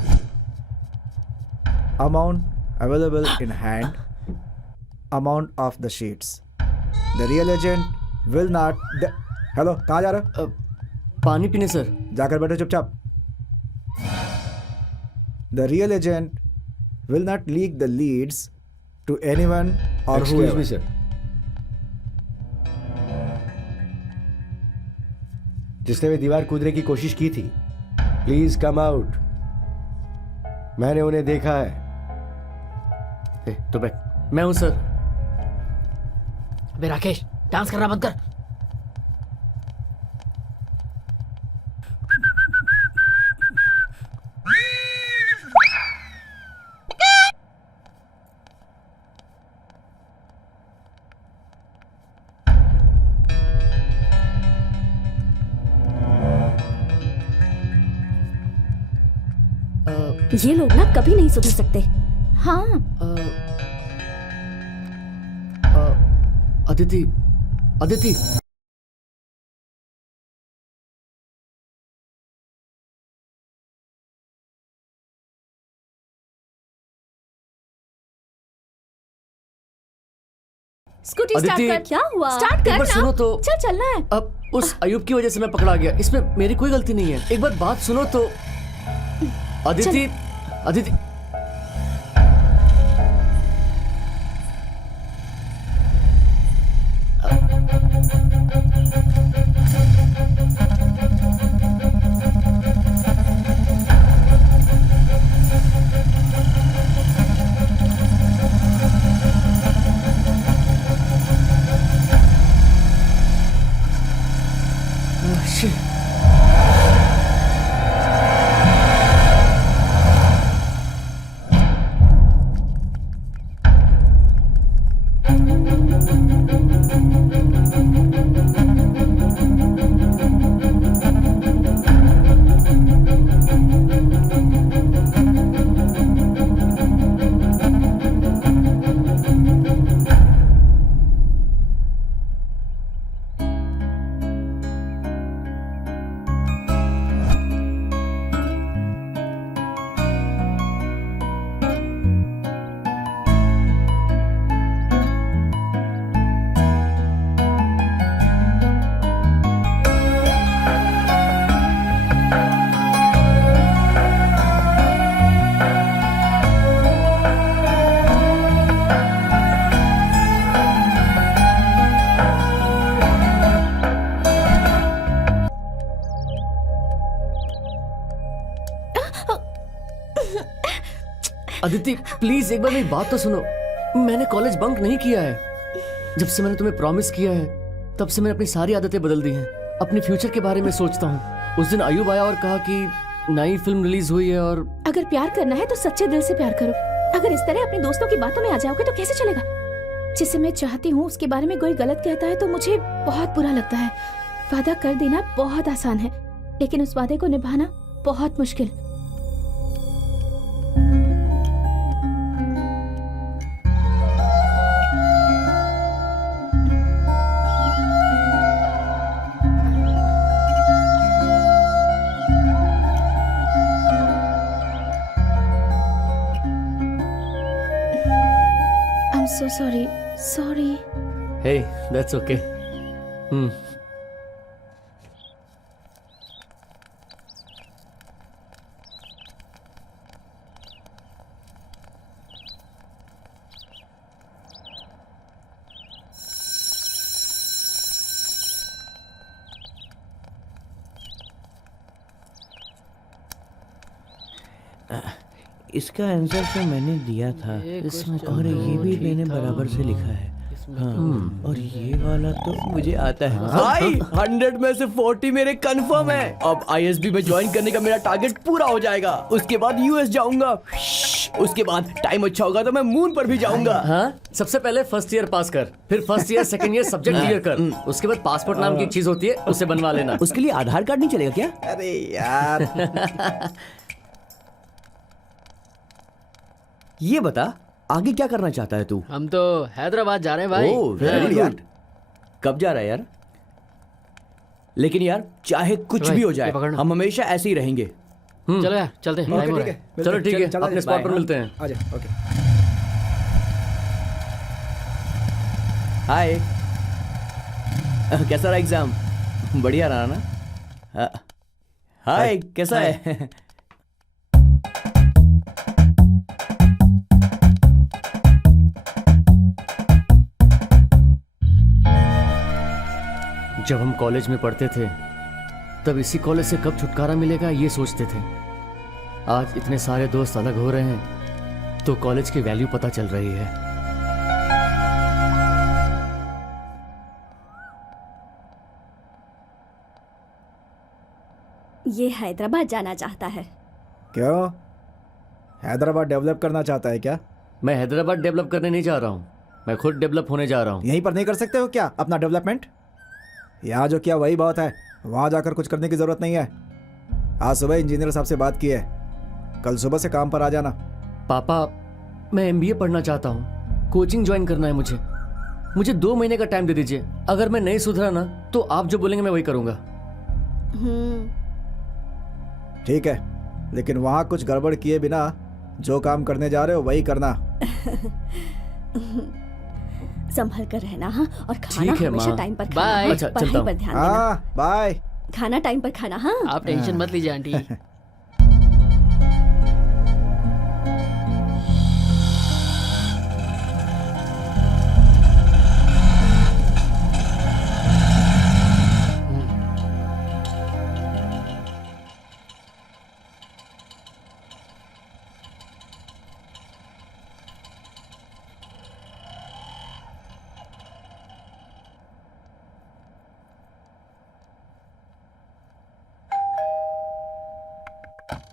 Amount available in hand, amount of the sheets. The real agent will not. Hello, कहाँ जा रहा? पानी पीने सर। जाकर बैठो चुपचाप। The real agent will not leak the leads to anyone or Excuse whoever. me, sir. जिसने भी दीवार कूदने की कोशिश की थी, प्लीज कम आउट। मैंने उन्हें देखा है। तो बैठ। मैं हूं सर। अबे राकेश, डांस करना बंद कर। ये लोग ना कभी नहीं सुधर सकते। हाँ अदिति, अदिति। स्कूटी स्टार्ट अदिति, कर। क्या हुआ? स्टार्ट एक कर बार ना। सुनो तो। चल चलना है। अब उस अयूब की वजह से मैं पकड़ा गया, इसमें मेरी कोई गलती नहीं है। एक बार बात सुनो तो। अदिति, अदिति। अदिति प्लीज एक बार मेरी बात तो सुनो। मैंने कॉलेज बंक नहीं किया है। जब से मैंने तुम्हें प्रॉमिस किया है तब से मैंने अपनी सारी आदतें बदल दी हैं। अपने फ्यूचर के बारे में सोचता हूँ। उस दिन अयूब आया और कहा कि नई फिल्म रिलीज हुई है और अगर प्यार करना है तो सच्चे दिल से प्यार करो। अगर इस तरह अपने दोस्तों की बातों में आ जाओगे तो कैसे चलेगा? जिसे मैं चाहती हूँ उसके बारे में कोई गलत कहता है तो मुझे बहुत बुरा लगता है। वादा कर देना बहुत आसान है, लेकिन उस वादे को निभाना बहुत मुश्किल। So sorry. Sorry. Hey, that's okay. इसका आंसर तो मैंने दिया था इसमें और ये भी मैंने बराबर से लिखा है। हाँ, और ये वाला तो मुझे आता है। भाई 100 में से 40 मेरे कंफर्म है। अब आईएसबी में ज्वाइन करने का मेरा टारगेट पूरा हो जाएगा। उसके बाद यूएस जाऊंगा। उसके बाद टाइम अच्छा होगा तो मैं मून पर भी जाऊंगा। हाँ, सबसे पहले फर्स्ट ईयर पास कर, फिर first year second year subject clear कर। उसके बाद पासपोर्ट नाम की एक चीज होती है, उसे बनवा लेना। उसके लिए आधार कार्ड नहीं चलेगा क्या? अरे यार ये बता आगे क्या करना चाहता है तू? हम तो हैदराबाद जा रहे हैं भाई। Oh very good. कब जा रहा है यार? लेकिन यार चाहे कुछ भाई, भी हो ये जाए पकड़ना। हम हमेशा ऐसे ही रहेंगे। चलो यार चलते हैं, टाइम हो रहा है। चलो ठीक है, चला अपने दे, स्पॉट बाय, पर हाँ। मिलते हैं। आजा ओके। हाय। कैसा रहा एग्जाम? बढ़िया रहा ना? हाय कैसा है? जब हम कॉलेज में पढ़ते थे तब इसी कॉलेज से कब छुटकारा मिलेगा ये सोचते थे। आज इतने सारे दोस्त अलग हो रहे हैं तो कॉलेज की वैल्यू पता चल रही है। ये हैदराबाद जाना चाहता है। क्यों? हैदराबाद डेवलप करना चाहता है क्या? मैं हैदराबाद डेवलप करने नहीं जा रहा हूँ, मैं खुद डेवलप होने जा रहा हूँ। यहीं पर नहीं कर सकते हो क्या अपना डेवलपमेंट? यहाँ जो किया वही बहुत है, वहाँ जाकर कुछ करने की ज़रूरत नहीं है। आज सुबह इंजीनियर साहब से बात की है, कल सुबह से काम पर आ जाना। पापा मैं MBA पढ़ना चाहता हूँ, कोचिंग ज्वाइन करना है मुझे 2 महीने का टाइम दे दीजिए। अगर मैं नहीं सुधरा ना तो आप जो बोलेंगे मैं वही करूँगा। ठीक है, लेकिन वहाँ कुछ गड़बड़ किए बिना जो काम करने जा रहे हो वही करना। संभल कर रहना हाँ, और खाना ठीक है, हमेशा माँ। टाइम पर बाय। खाना। अच्छा, पढ़ाई चलता पर हूँ। ध्यान देना। हाँ बाय। खाना टाइम पर खाना हाँ। आप टेंशन मत लीजिए आंटी।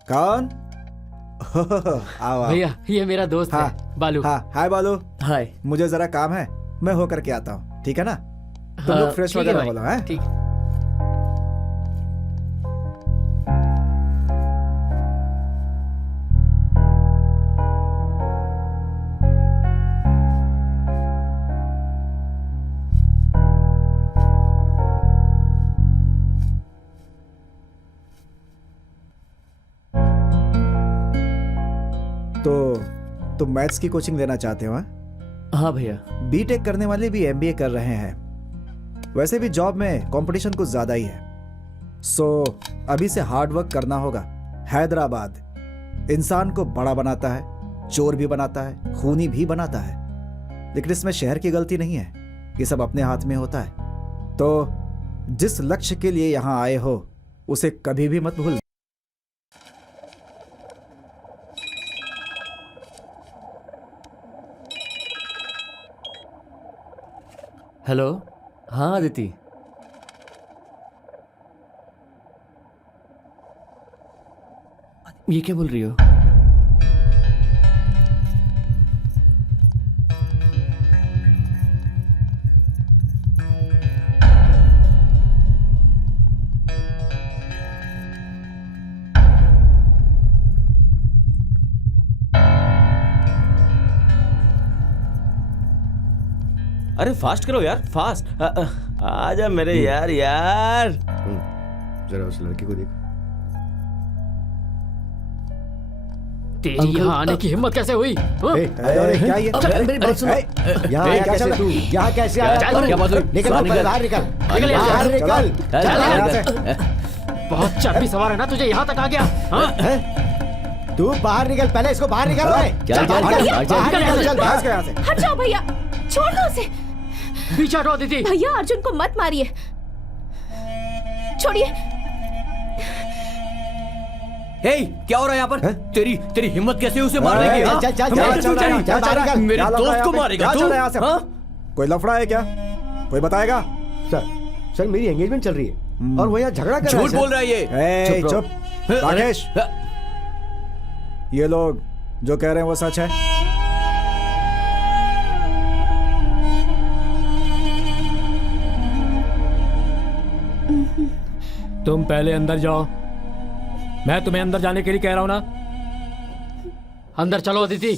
कौन? आओ आओ। भैया ये मेरा दोस्त हाँ, है बालू। हाँ हाय बालू, हाय। मुझे जरा काम है, मैं होकर के आता हूँ, ठीक है ना? तुम हाँ, लोग फ्रेश ठीक है वगैरह भाई, बोलो हैं? ठीक है। तो तुम मैथ्स की कोचिंग लेना चाहते हो? हाँ? हाँ भैया। बीटेक करने वाले भी MBA कर रहे हैं। वैसे भी जॉब में कंपटीशन कुछ ज्यादा ही है, सो अभी से हार्ड वर्क करना होगा। हैदराबाद इंसान को बड़ा बनाता है, चोर भी बनाता है, खूनी भी बनाता है, लेकिन इसमें शहर की गलती नहीं है, ये सब अपने हाथ में होता है। तो जिस लक्ष्य के लिए यहां आए हो उसे कभी भी मत भूलना। हेलो, हाँ अदिति। ये क्या बोल रही हो? अरे फास्ट करो यार, फास्ट। आजा मेरे यार यार। जरा उस लड़की को देख। तेरी यहाँ आने की हिम्मत कैसे हुई हाँ? अरे क्या ये? मेरी बात सुनो। यहाँ ए, कैसे क्या चला? तू? यहाँ कैसे आया? चल, क्या बात हुई? निकल बाहर पहले बाहर निकल। निकल यहाँ से। बाहर निकल। चल, यहाँ से। बहुत चर्बी सवार है ना तुझे, यहाँ तक आ गया हाँ? तू बाहर निकल, पहले इसको बाहर निकल रहा है। चल, चल, बाहर चल, निकल, चल, बाहर चल, निकल, चल, चल, बाहर। यहाँ से। हट जाओ भैया, छोड़ दो उसे। पीछे हटो दीदी। भैया अर्जुन को मत मारिए, छोड़िए। हे क्या हो रहा है यहाँ पर? तेरी हिम्मत कैसे उसे मारने की? हाँ? चल, चल, चल, हमारे चल, तू चल, चल, चल, चल, चल, मेरे क्या लग रहा है दोस्त यहाँ को पे? मारेगा क्या तू? चल रहा है यहाँ से? हाँ? कोई लफड़ा है क्या? कोई बताएगा? सर मेरी एंगेजमेंट चल रही है और वो यहाँ झगड़ा कर रहा है। झूठ बोल रहा है ये। ए, चुप चुप। राकेश, ये लोग जो कह रहे हैं वो सच है? तुम पहले अंदर जाओ, मैं तुम्हें अंदर जाने के लिए कह रहा हूं ना। अंदर चलो अदिति।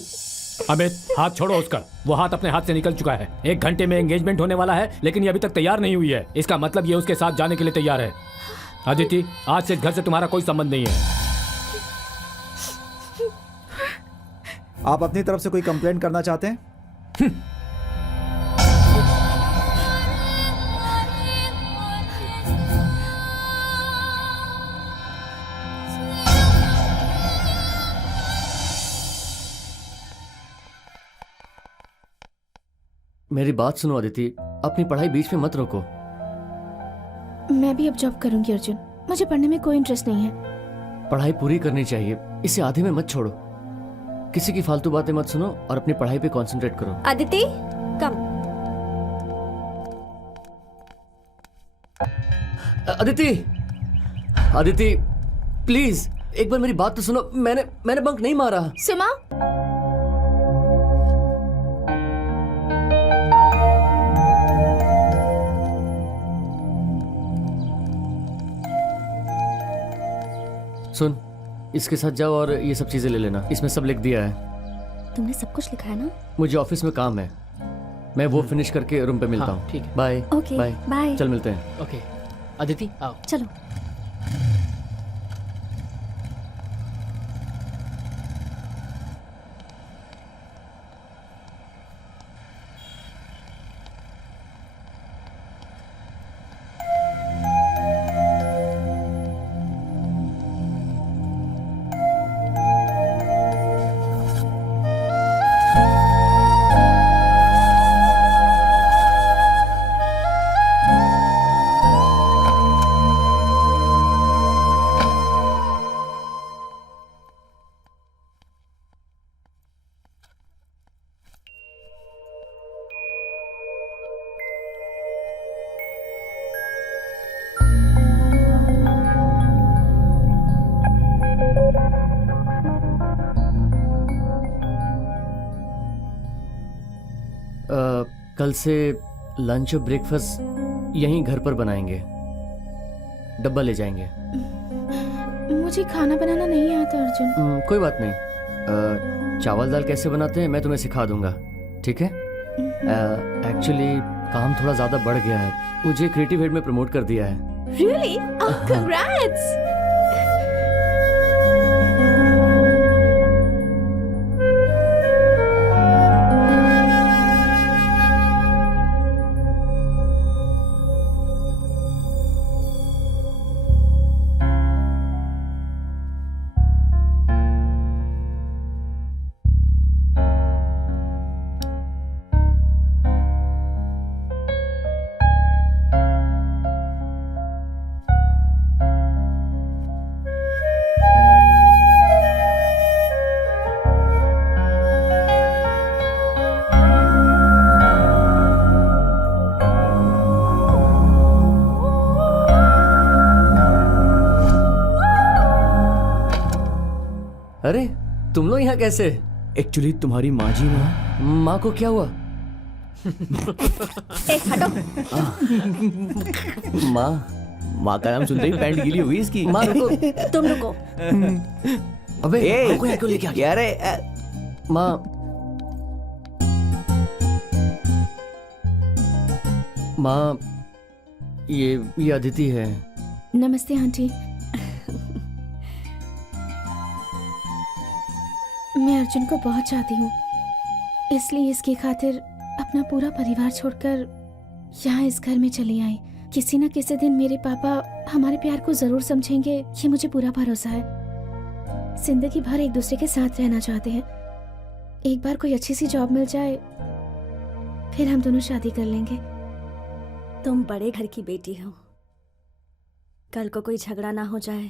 अमित, हाथ छोड़ो उसका। वो हाथ अपने हाथ से निकल चुका है। 1 घंटे में एंगेजमेंट होने वाला है, लेकिन ये अभी तक तैयार नहीं हुई है। इसका मतलब ये उसके साथ जाने के लिए तैयार है। अदिति, आज से इस घर से तुम्हारा कोई संबंध नहीं है। आप अपनी तरफ से कोई कंप्लेंट करना चाहते हैं? मेरी बात सुनो अदिति, अपनी पढ़ाई बीच में मत रोको। मैं भी अब जॉब करूंगी अर्जुन। मुझे पढ़ने में कोई इंटरेस्ट नहीं है। पढ़ाई पूरी करनी चाहिए, इसे आधे में मत छोड़ो। किसी की फालतू बातें मत सुनो और अपनी पढ़ाई पे कंसंट्रेट करो। अदिति, कम। अदिति, अदिति प्लीज एक बार मेरी बात तो सुनो। मैंने बंक नहीं मारा। सुमा, सुन, इसके साथ जाओ और ये सब चीजें ले लेना। इसमें सब लिख दिया है। तुमने सब कुछ लिखा है ना? मुझे ऑफिस में काम है, मैं वो फिनिश करके रूम पे मिलता हाँ, हूँ। ठीक है। बाय। Okay, bye. चल मिलते हैं। ओके अदिति आओ। चलो। कल से लंच और ब्रेकफास्ट यहीं घर पर बनाएंगे, डब्बा ले जाएंगे। मुझे खाना बनाना नहीं आता अर्जुन। कोई बात नहीं। चावल दाल कैसे बनाते हैं मैं तुम्हें सिखा दूंगा, ठीक है? एक्चुअली काम थोड़ा ज़्यादा बढ़ गया है, मुझे क्रिएटिव हेड में प्रमोट कर दिया है। Really? Oh, congrats! अरे तुम लोग यहाँ कैसे? एक्चुअली तुम्हारी माँ जी ना। माँ को क्या हुआ? हटो। माँ का नाम सुनते ही पैंट गीली हुई इसकी। माँ रुको। तुम रुको। अबे ए, माँ को यहाँ क्यों लेके आ गया? माँ, माँ ये अदिति है। नमस्ते आंटी। मैं अर्जुन को बहुत चाहती हूँ, इसलिए इसकी खातिर अपना पूरा परिवार छोड़कर यहाँ इस घर में चली आई। किसी न किसी दिन मेरे पापा हमारे प्यार को जरूर समझेंगे, ये मुझे पूरा भरोसा है। जिंदगी भर एक दूसरे के साथ रहना चाहते हैं। एक बार कोई अच्छी सी जॉब मिल जाए, फिर हम दोनों शादी कर लेंगे। तुम बड़े घर की बेटी हो, कल को कोई झगड़ा ना हो जाए,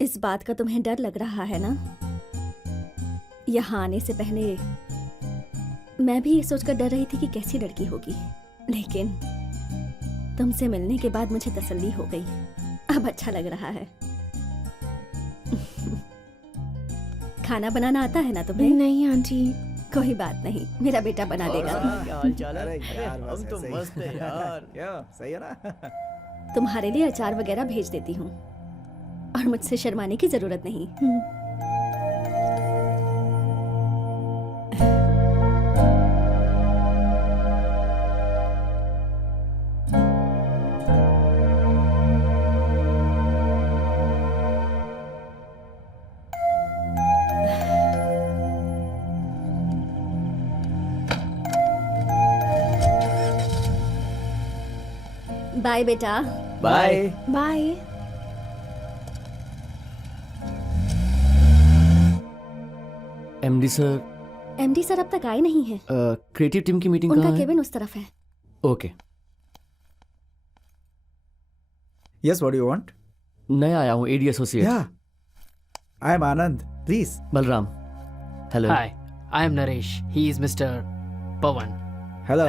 इस बात का तुम्हें डर लग रहा है ना? यहाँ आने से पहले मैं भी ये सोचकर डर रही थी कि कैसी लड़की होगी, लेकिन तुमसे मिलने के बाद मुझे तसल्ली हो गई। अब अच्छा लग रहा है। खाना बनाना आता है ना तुम्हें? नहीं आंटी। कोई बात नहीं, मेरा बेटा बना देगा। हम तो मस्त है यार। सही है ना? तुम्हारे लिए अचार वगैरह भेज देती हूँ और मुझसे शर्माने की जरूरत नहीं। बाय बेटा। Bye. Bye. MD sir. MD sir अब तक आए नहीं है। क्रिएटिव टीम की मीटिंग उनका कहाँ है? केबिन उस तरफ है। Okay. Yes, what you want? नया आया हूँ, AD associate. Yeah, I am Anand, please. Balram. Hello. Hi, I am Naresh, he is mister Pawan. Hello.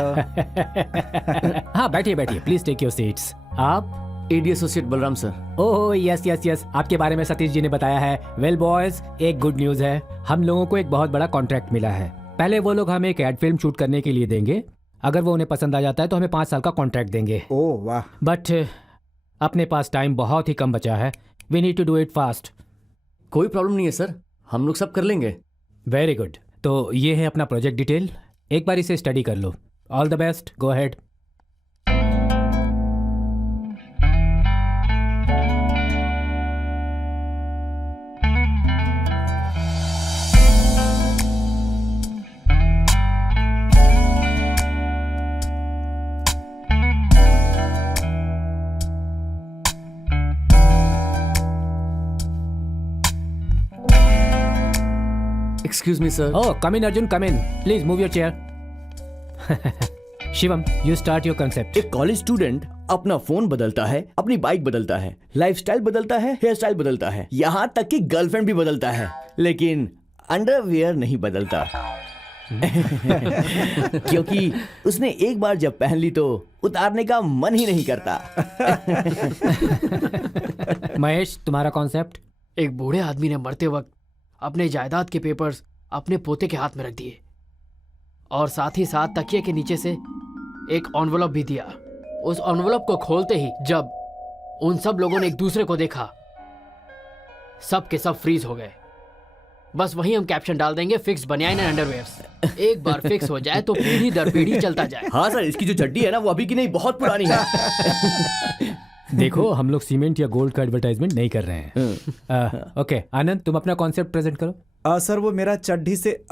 हाँ बैठिए बैठिए, प्लीज टेक योर सीट्स। आप? AD associate Balram sir. Oh yes yes yes, आपके बारे में सतीश जी ने बताया है। वेल बॉयज, एक गुड न्यूज है, हम लोगों को एक बहुत बड़ा कॉन्ट्रैक्ट मिला है। पहले वो लोग हमें एक एड फिल्म शूट करने के लिए देंगे, अगर वो उन्हें पसंद आ जाता है तो हमें 5 साल का कॉन्ट्रैक्ट देंगे। ओह वाह। बट अपने पास टाइम बहुत ही कम बचा है, we need to do it fast. कोई प्रॉब्लम नहीं है सर, हम लोग सब कर लेंगे। वेरी गुड, तो ये है अपना प्रोजेक्ट डिटेल, एक बार इसे स्टडी कर लो। All the best, go ahead. Excuse me sir. Oh, come in Arjun, come in. Please move your chair. Shivam, you start your concept. एक कॉलेज स्टूडेंट अपना फोन बदलता है, अपनी बाइक बदलता है, लाइफस्टाइल बदलता है, हेयर स्टाइल बदलता है, यहाँ तक कि गर्लफ्रेंड भी बदलता है, लेकिन अंडरवियर नहीं बदलता। क्योंकि उसने एक बार जब पहन ली तो उतारने का मन ही नहीं करता। महेश, तुम्हारा कॉन्सेप्ट? एक बूढ़े आदमी ने मरते वक्त अपने जायदाद के पेपर्स अपने पोते के हाथ में रख दिए और साथ ही साथ तकिए के नीचे से एक एनवलप भी दिया। उस एनवलप को खोलते ही जब उन सब लोगों ने एक दूसरे को देखा, सब के सब फ्रीज हो गए। बस वहीं हम कैप्शन डाल देंगे, फिक्स बनियाइन एंड अंडरवेयर्स। एक बार फिक्स हो जाए तो पीढ़ी दर पीढ़ी चलता जाए। हाँ सर, इसकी जो चड्डी है ना वो अभी की नहीं, बहुत पुरानी है। देखो, हम लोग सीमेंट या गोल्ड का एडवर्टाइजमेंट नहीं कर रहे हैं। ओके आनंद, तुम अपना कॉन्सेप्ट प्रेजेंट करो। सर वो मेरा चड्ढी से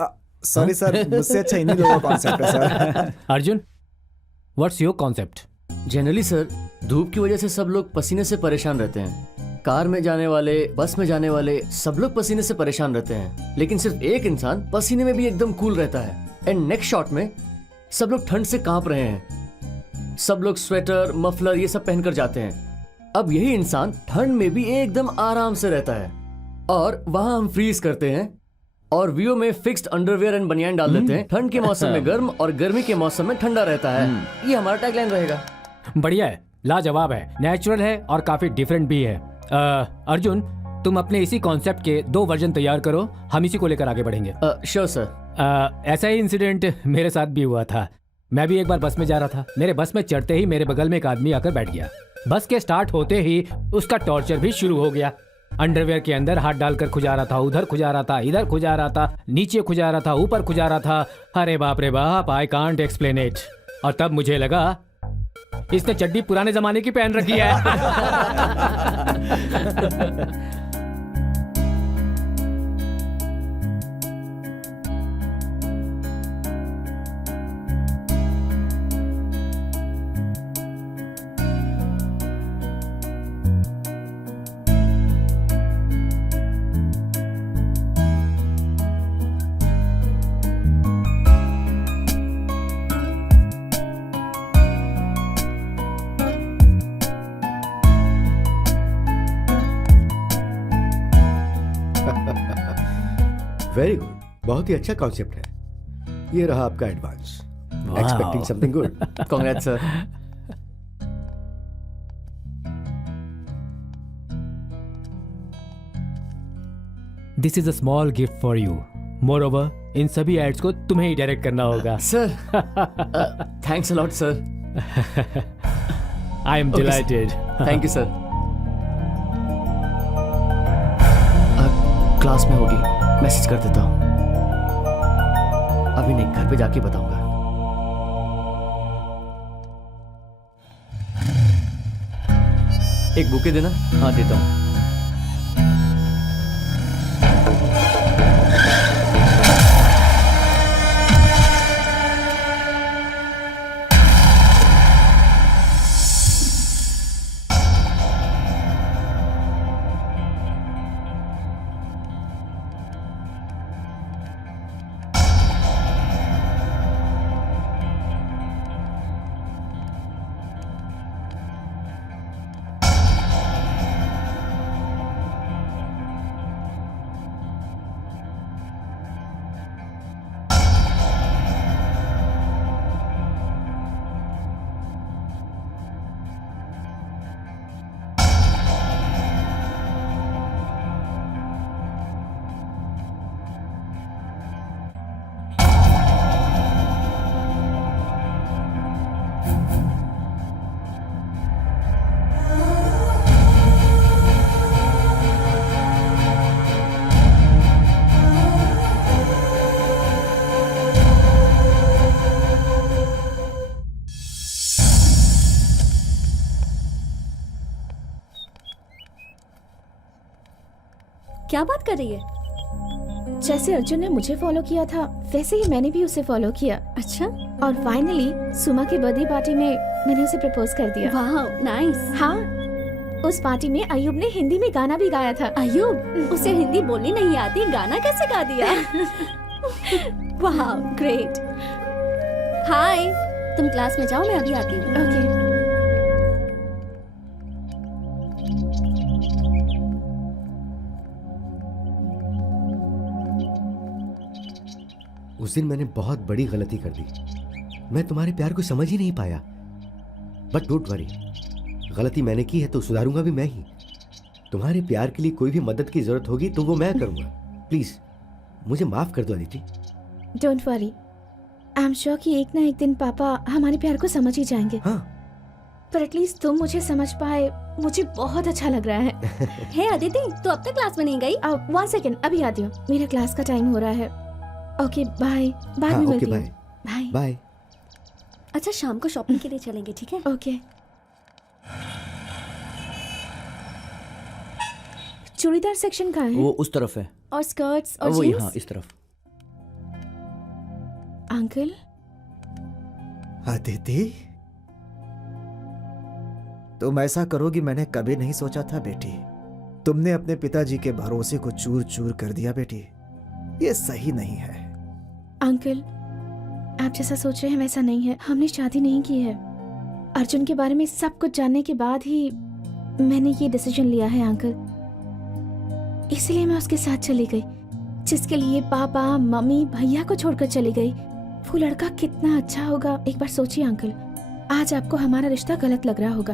सॉरी सर, मुझसे अच्छा इन्हीं लोगों का कॉन्सेप्ट है sir. Arjun, what's your concept? Generally sir, धूप की वजह से सब लोग पसीने से परेशान रहते हैं। कार में जाने वाले, बस में जाने वाले, सब लोग पसीने से परेशान रहते हैं, लेकिन सिर्फ एक इंसान पसीने में भी एकदम कूल रहता है। एंड नेक्स्ट शॉट में सब लोग ठंड से कांप रहे हैं, सब लोग स्वेटर, मफलर ये सब पहनकर जाते हैं। अब यही इंसान ठंड में भी एकदम आराम से रहता है, और वहां हम फ्रीज करते हैं और व्यू में फिक्स्ड अंडरवियर एंड बनियान डाल देते हैं। ठंड के मौसम में गर्म और गर्मी के मौसम में ठंडा रहता है। ये हमारा टैगलाइन रहेगा। बढ़िया है, लाजवाब है, नेचुरल है और काफी डिफरेंट भी है। अर्जुन, तुम अपने इसी कॉन्सेप्ट के 2 वर्जन तैयार करो, हम इसी को लेकर आगे बढ़ेंगे। Sure sir. ऐसा ही इंसिडेंट मेरे साथ भी हुआ था। मैं भी एक बार बस में जा रहा था, मेरे बस में चढ़ते ही मेरे बगल में एक आदमी आकर बैठ गया। बस के स्टार्ट होते ही उसका टॉर्चर भी शुरू हो गया। अंडरवेयर के अंदर हाथ डालकर खुजा रहा था, उधर खुजा रहा था, इधर खुजा रहा था, नीचे खुजा रहा था, ऊपर खुजा रहा था। अरे बाप रे बाप, आई कांट एक्सप्लेन इट। और तब मुझे लगा इसने चड्डी पुराने जमाने की पहन रखी है। वेरी गुड, बहुत ही अच्छा कॉन्सेप्ट है। ये रहा आपका advance. Expecting something good. Congrats sir. This is a small gift for you. Moreover, इन सभी एड्स को तुम्हें ही डायरेक्ट करना होगा। Sir, thanks a lot sir. I am delighted. Thank you sir. Class में होगी, मैसेज कर देता हूँ। अभी नहीं, घर पे जाके बताऊंगा। एक बुके देना। हाँ देता हूँ। क्या बात कर रही है? जैसे अर्जुन ने मुझे फॉलो किया था वैसे ही मैंने भी उसे फॉलो किया। अच्छा। और फाइनली सुमा के बर्थडे पार्टी में मैंने उसे प्रपोज कर दिया। वाह, नाइस। हाँ, उस पार्टी में अयूब ने हिंदी में गाना भी गाया था। अयूब, उसे हिंदी बोलनी नहीं आती, गाना कैसे गा दिया? वाह, ग्रेट। हाय, तुम क्लास में जाओ, मैं अभी आती हूँ। ओके। उस दिन मैंने बहुत बड़ी गलती कर दी। मैं तुम्हारे प्यार को समझ ही नहीं पाया। बट डोंट वरी, गलती मैंने की है तो सुधारूंगा भी मैं ही। तुम्हारे प्यार के लिए कोई भी मदद की जरूरत होगी तो वो मैं करूंगा। प्लीज मुझे माफ कर दो Aditi. Don't worry, I am sure कि एक ना एक दिन पापा हमारे प्यार को समझ ही जाएंगे। हाँ। पर एटलीस्ट तुम मुझे समझ पाए, मुझे बहुत अच्छा लग रहा है। हे अदिति, तू अब तक क्लास में नहीं गई? 1 सेकेंड, अभी आती हूँ, मेरा क्लास का टाइम हो रहा है। ओके बाय, बाद में मिलती हूँ। Bye bye. अच्छा, शाम को शॉपिंग के लिए चलेंगे, ठीक है? ओके। चूड़ीदार सेक्शन कहाँ है? वो उस तरफ है। और स्कर्ट्स और वो जीन्स? यहाँ इस तरफ। अंकल। अदिति, तुम ऐसा करोगी मैंने कभी नहीं सोचा था बेटी। तुमने अपने पिताजी के भरोसे को चूर चूर कर दिया बेटी। ये सही नहीं है। अंकल, आप जैसा सोच रहे हैं वैसा नहीं है। हमने शादी नहीं की है। अर्जुन के बारे में सब कुछ जानने के बाद ही मैंने ये डिसीजन लिया है अंकल। इसलिए मैं उसके साथ चली गई, जिसके लिए पापा मम्मी भैया को छोड़कर चली गई। वो लड़का कितना अच्छा होगा, एक बार सोचिए अंकल। आज आपको हमारा रिश्ता गलत लग रहा होगा,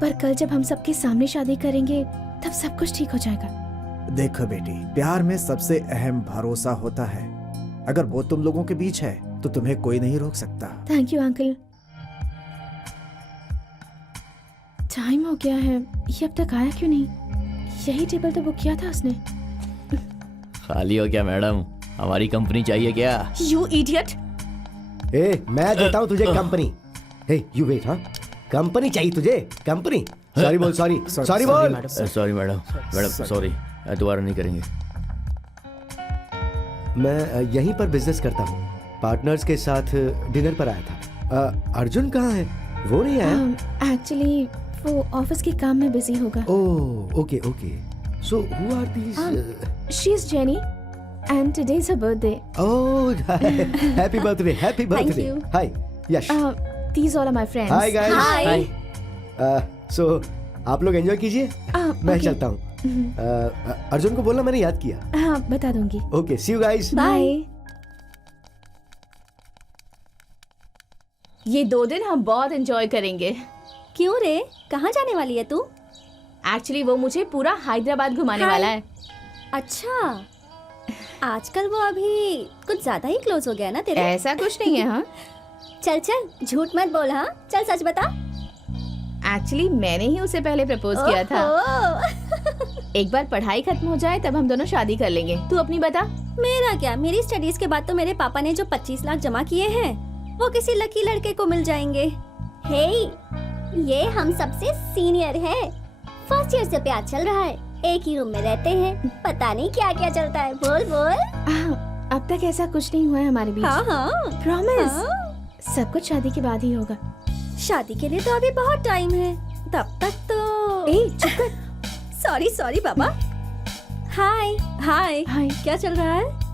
पर कल जब हम सबके सामने शादी करेंगे तब सब कुछ ठीक हो जाएगा। देखो बेटी, प्यार में सबसे अहम भरोसा होता है। अगर वो तुम लोगों के बीच है तो तुम्हें कोई नहीं रोक सकता। Thank you uncle. टाइम हो गया है, ये अब तक आया क्यों नहीं? यही टेबल तो बुक किया था उसने। खाली हो क्या मैडम? हमारी कंपनी चाहिए क्या? You idiot. ए, मैं देता हूँ तुझे कंपनी। ए, यू वेट। हाँ, कंपनी चाहिए तुझे? कंपनी? सॉरी बोल, सॉरी सॉरी बोल। सॉरी मैडम, सॉरी, दोबारा नहीं करेंगे। मैं यहीं पर बिजनेस करता हूँ। पार्टनर्स के साथ डिनर पर आया था। अर्जुन कहाँ है? वो नहीं आया? एक्चुअली वो ऑफिस के काम में बिजी होगा। Oh, okay okay. So who are these? She is Jenny and today is her birthday. Oh, happy birthday, happy birthday. Hi Yash. These all are my friends. Hi guys. Hi. So आप लोग enjoy कीजिए, मैं okay. चलता हूँ। अर्जुन को बोलना मैंने याद किया। हाँ, बता दूंगी। Okay, see you guys. Bye. ये 2 दिन हम बहुत एंजॉय करेंगे। क्यों रे, कहाँ जाने वाली है तू? एक्चुअली वो मुझे पूरा हैदराबाद घुमाने हाय। वाला है। अच्छा, आजकल वो अभी कुछ ज्यादा ही क्लोज हो गया ना तेरे? ऐसा कुछ नहीं है। हाँ, चल चल, झूठ मत बोल। हाँ चल, सच बता। एक्चुअली मैंने ही उसे पहले प्रपोज किया था। एक बार पढ़ाई खत्म हो जाए तब हम दोनों शादी कर लेंगे। तू अपनी बता। मेरा क्या, मेरी स्टडीज के बाद तो मेरे पापा ने जो 25 लाख जमा किए हैं वो किसी लकी लड़के को मिल जाएंगे। हे, ये हम सबसे सीनियर है। फर्स्ट ईयर से प्यार चल रहा है, एक ही रूम में रहते हैं, पता नहीं क्या क्या चलता है। बोल बोल। अब तक ऐसा कुछ नहीं हुआ है हमारे बीच। हाँ हाँ, प्रॉमिस। हाँ। सब कुछ शादी के बाद ही होगा। शादी के लिए तो अभी बहुत टाइम है, तब तक तो। ए, चुप कर। सॉरी सॉरी बाबा। हाय हाय हाय। क्या चल रहा है?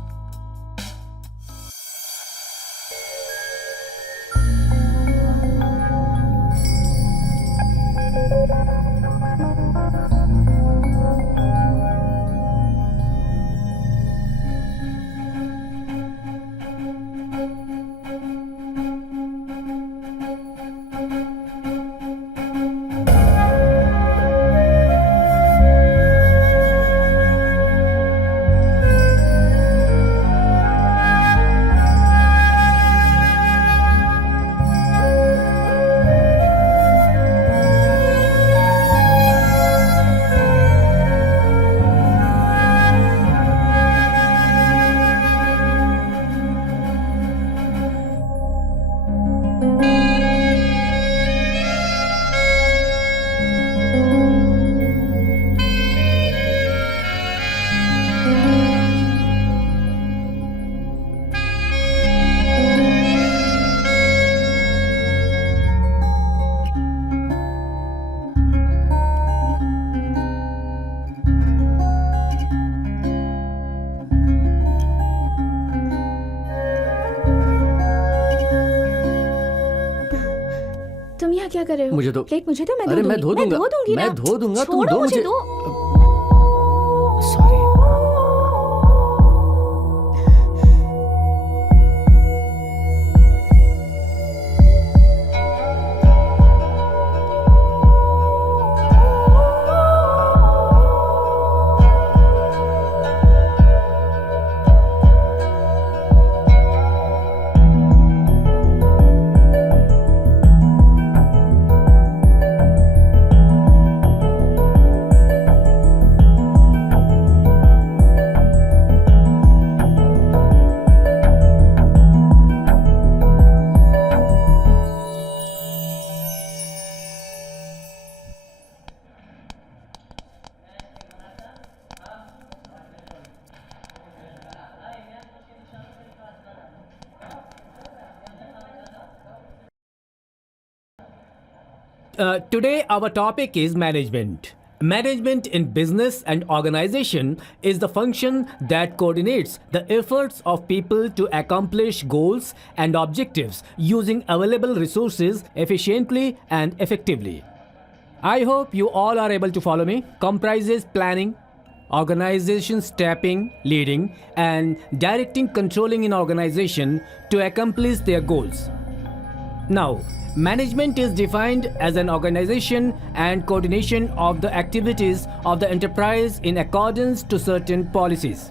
यहाँ क्या कर रहे हो? मुझे दो। प्लेट मुझे दो, मैं अरे मैं धो दूंगा, धो दूंगी ना। मैं धो दूंगा, तुम छोड़ो दो मुझे मुझे। दो। Sorry. Today, our topic is management. Management in business and organization is the function that coordinates the efforts of people to accomplish goals and objectives using available resources efficiently and effectively. I hope you all are able to follow me. Comprises planning, organization stepping, leading, and directing, controlling an organization to accomplish their goals. Now, management is defined as an organization and coordination of the activities of the enterprise in accordance to certain policies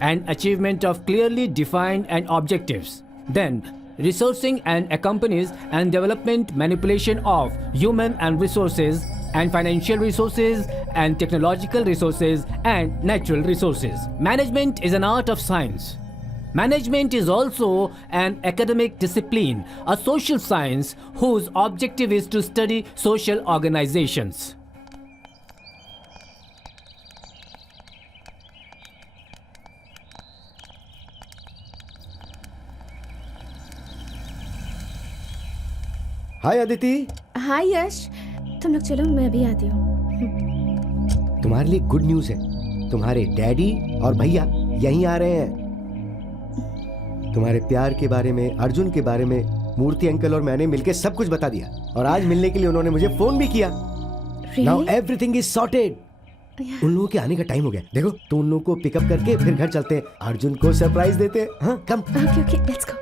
and achievement of clearly defined and objectives. Then, resourcing and accompanies and development manipulation of human and resources and financial resources and technological resources and natural resources. Management is an art of science. Management is also an academic discipline, a social science whose objective is to study social organizations. हाय अदिति। हाय यश, तुम लोग चलो, मैं भी आती हूँ। तुम्हारे लिए good news है, तुम्हारे डैडी और भैया यहीं आ रहे हैं। तुम्हारे प्यार के बारे में, अर्जुन के बारे में मूर्ति अंकल और मैंने मिलकर सब कुछ बता दिया और आज मिलने के लिए उन्होंने मुझे फोन भी किया। Now everything is sorted. उन लोगों के आने का टाइम हो गया। देखो, तो उन लोगों को पिकअप करके फिर घर चलते हैं, अर्जुन को सरप्राइज देते हैं। हाँ, come. Okay okay, let's go.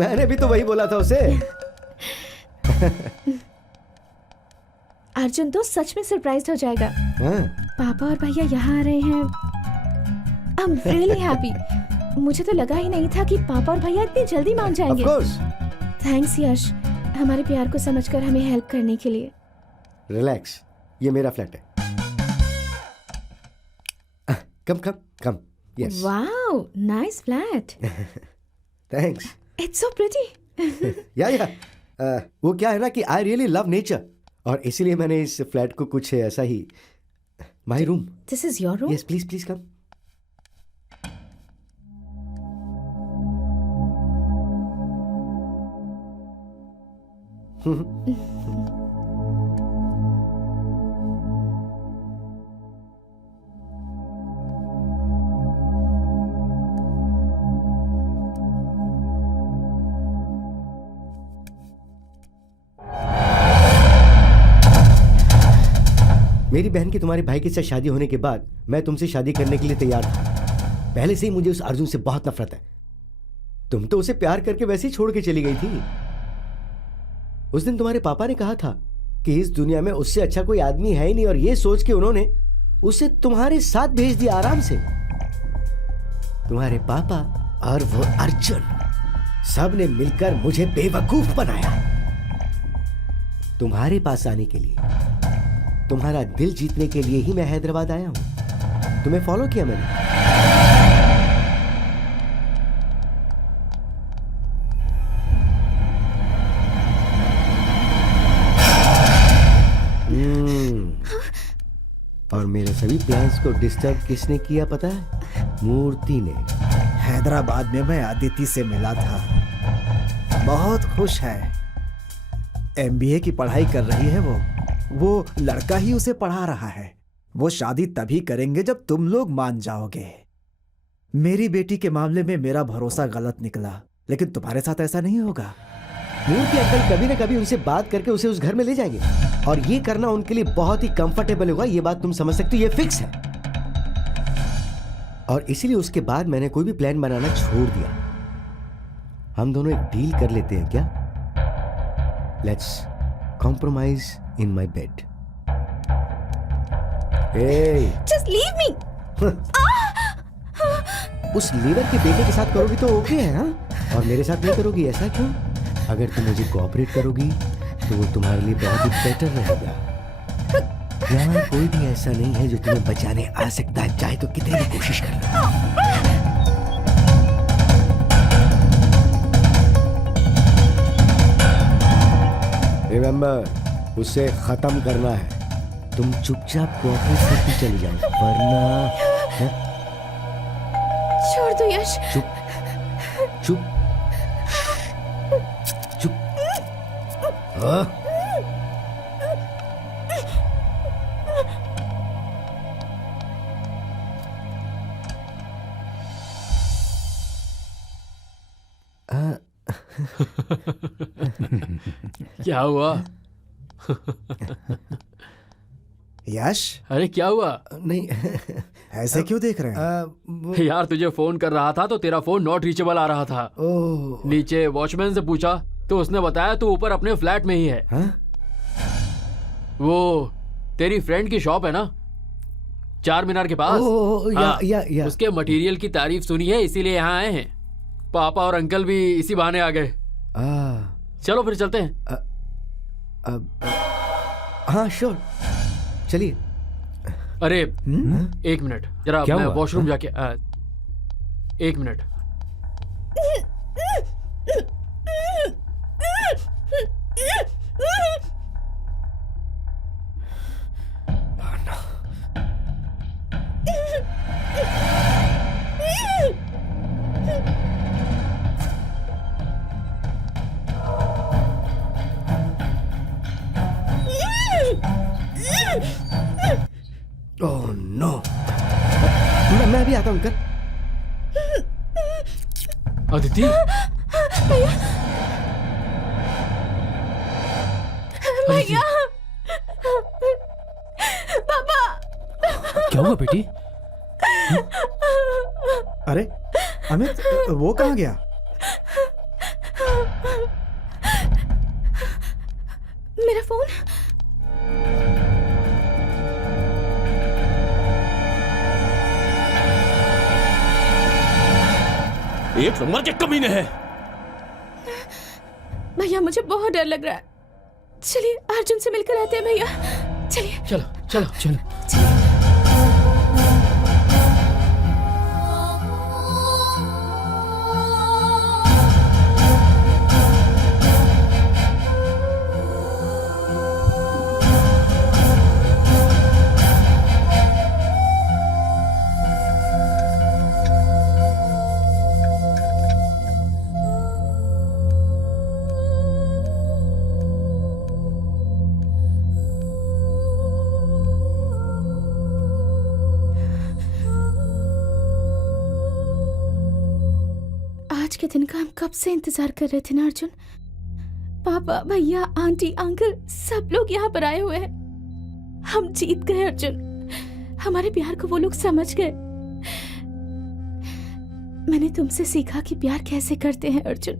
मैंने भी तो वही बोला था उसे। अर्जुन तो सच में सरप्राइज हो जाएगा। हाँ। पापा और भैया यहाँ आ रहे हैं। I am really happy. मुझे तो लगा ही नहीं था कि पापा और भैया इतनी जल्दी मान जाएंगे। Of course. थैंक्स यश, हमारे प्यार को समझकर हमें हेल्प करने के लिए। रिलैक्स, ये मेरा फ्लैट है। Come come come. Yes. Wow, nice flat. Thanks. It's so pretty. या वो क्या है ना कि आई रियली लव नेचर और इसीलिए मैंने इस फ्लैट को कुछ ऐसा ही, my room. This is your room? Yes, please please come. मेरी बहन की तुम्हारे भाई के साथ शादी होने के बाद मैं तुमसे शादी करने के लिए तैयार था। पहले से ही मुझे उस अर्जुन से बहुत नफरत है। तुम तो उसे प्यार करके वैसे ही छोड़ के चली गई थी। उस दिन तुम्हारे पापा ने कहा था कि इस दुनिया में उससे अच्छा कोई आदमी है ही नहीं और ये सोच के उन्होंने उसे तुम्हारे साथ भेज दिया आराम से। तुम्हारे पापा और वो अर्जुन सब ने मिलकर मुझे बेवकूफ बनाया। तुम्हारे पास आने के लिए, तुम्हारा दिल जीतने के लिए ही मैं हैदराबाद आया हूं। तुम्हें फॉलो किया मैंने। और मेरे सभी प्लान्स को डिस्टर्ब किसने किया पता है? मूर्ति ने। हैदराबाद में मैं अदिति से मिला था, बहुत खुश है। MBA की पढ़ाई कर रही है वो लड़का ही उसे पढ़ा रहा है। वो शादी तभी करेंगे जब तुम लोग मान जाओगे। मेरी बेटी के मामले में मेरा भरोसा गलत निकला, लेकिन तुम्हारे साथ ऐसा नहीं होगा। मूर्ति अंकल कभी ना कभी उनसे बात करके उसे उस घर में ले जाएंगे, और ये करना उनके लिए बहुत ही कंफर्टेबल होगा। ये बात तुम समझ सकते हो, ये फिक्स है। और इसीलिए उसके बाद मैंने कोई भी प्लान बनाना छोड़ दिया। हम दोनों एक डील कर लेते हैं क्या? Let's compromise in my bed. Just leave me. उस लीवर के बेटे के साथ करोगी तो ओके है, हाँ? और मेरे साथ नहीं करोगी, ऐसा क्यों? अगर तुम मुझे कोऑपरेट करोगी तो वो तुम्हारे लिए बहुत ही बेटर रहेगा। यहाँ कोई भी ऐसा नहीं है जो तुम्हें बचाने आ सकता है, चाहे तो कितनी भी कोशिश कर लो। रिमेंबर, उसे खत्म करना है। तुम चुपचाप कोऑपरेट करती चली जाओ, वरना छोड़ दो यश। चुप चुप चुप। हाँ? क्या हुआ? यश, अरे क्या हुआ? नहीं, ऐसे क्यों देख रहे हैं? यार तुझे फोन कर रहा था तो तेरा फोन नॉट रीचेबल आ रहा था। ओह, नीचे वॉचमैन से पूछा तो उसने बताया तू ऊपर अपने फ्लैट में ही है। हाँ? वो तेरी फ्रेंड की शॉप है ना, चार मीनार के पास। ओह, हाँ, या। उसके मटेरियल की तारीफ सुनी है, इसीलिए यहाँ आए हैं। पापा और अंकल भी इसी बहाने आ गए। चलो फिर चलते हैं। हाँ श्योर, चलिए। अरे एक मिनट जरा, क्या मैं हुआ? वॉशरूम जाके एक मिनट। ओह नो, मैं भी आता हूँ अंकल। अदिति, भैया, पापा। क्या हुआ बेटी? अरे अमित, वो कहाँ गया? मेरा फोन। एक नंबर के कमीने हैं। भैया मुझे बहुत डर लग रहा है। चलिए अर्जुन से मिलकर आते हैं भैया। चलिए चलो चलो चलिए। आज के दिन का हम कब से इंतजार कर रहे थे ना अर्जुन। पापा, भैया, आंटी, अंकल सब लोग यहाँ पर आए हुए हैं। हम जीत गए अर्जुन। हमारे प्यार को वो लोग समझ गए। मैंने तुमसे सीखा कि प्यार कैसे करते हैं अर्जुन।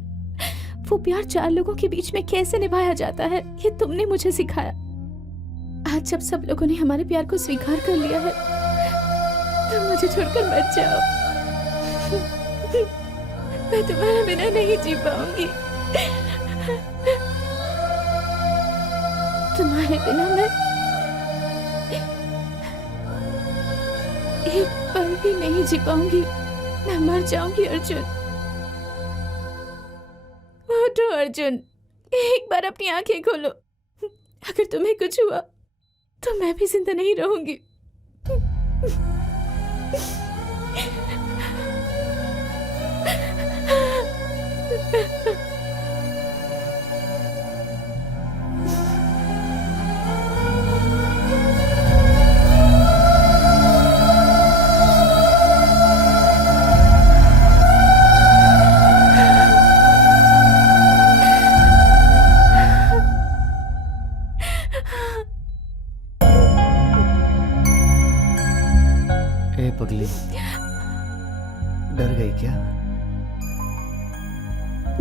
वो प्यार चार लोगों के बीच में कैसे निभाया जाता है, ये तुमने मुझे सिखाया। आज जब सब लोगों ने हमारे प्यार को स्वीकार कर लिया है, तुम मुझे छोड़कर मत जाओ। मैं तुम्हारे बिना नहीं जी पाऊंगी। तुम्हारे बिना मैं एक पल भी नहीं जी पाऊंगी। मैं मर जाऊंगी अर्जुन। उठो अर्जुन, एक बार अपनी आंखें खोलो। अगर तुम्हें कुछ हुआ तो मैं भी जिंदा नहीं रहूंगी।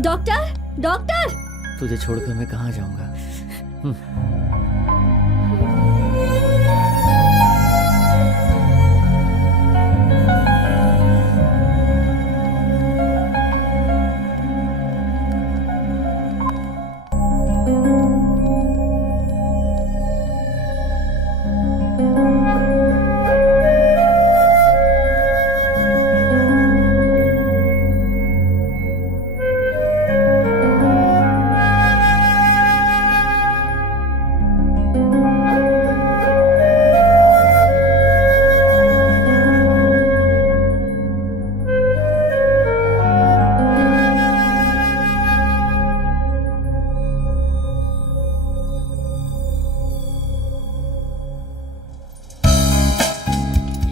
डॉक्टर डॉक्टर तुझे छोड़कर मैं कहाँ जाऊंगा?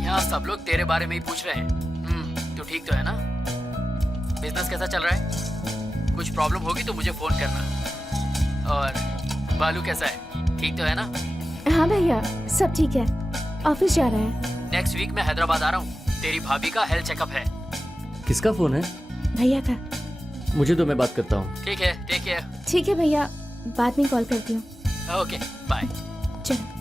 यहाँ सब लोग तेरे बारे में ही पूछ रहे हैं। तू ठीक तो है ना? बिजनेस कैसा चल रहा है? कुछ प्रॉब्लम होगी तो मुझे फोन करना। और बालू कैसा है? ठीक तो है ना? हाँ भैया, सब ठीक है। ऑफिस जा रहा है। नेक्स्ट वीक मैं हैदराबाद आ रहा हूँ। तेरी भाभी का हेल्थ चेकअप है। किसका फोन है? भैया का। मुझे तो मैं बात करता हूँ। ठीक है, टेक केयर। ठीक है भैया, बाद में कॉल करती हूँ। Okay, bye. चलो।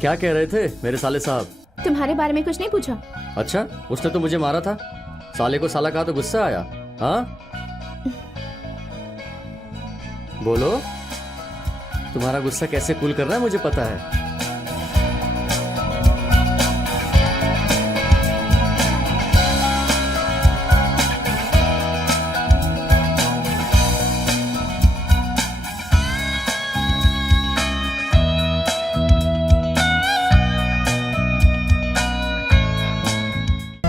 क्या कह रहे थे मेरे साले साहब? तुम्हारे बारे में कुछ नहीं पूछा। अच्छा, उसने तो मुझे मारा था। साले को साला कहा तो गुस्सा आया? हाँ, बोलो, तुम्हारा गुस्सा कैसे कूल करना है मुझे पता है।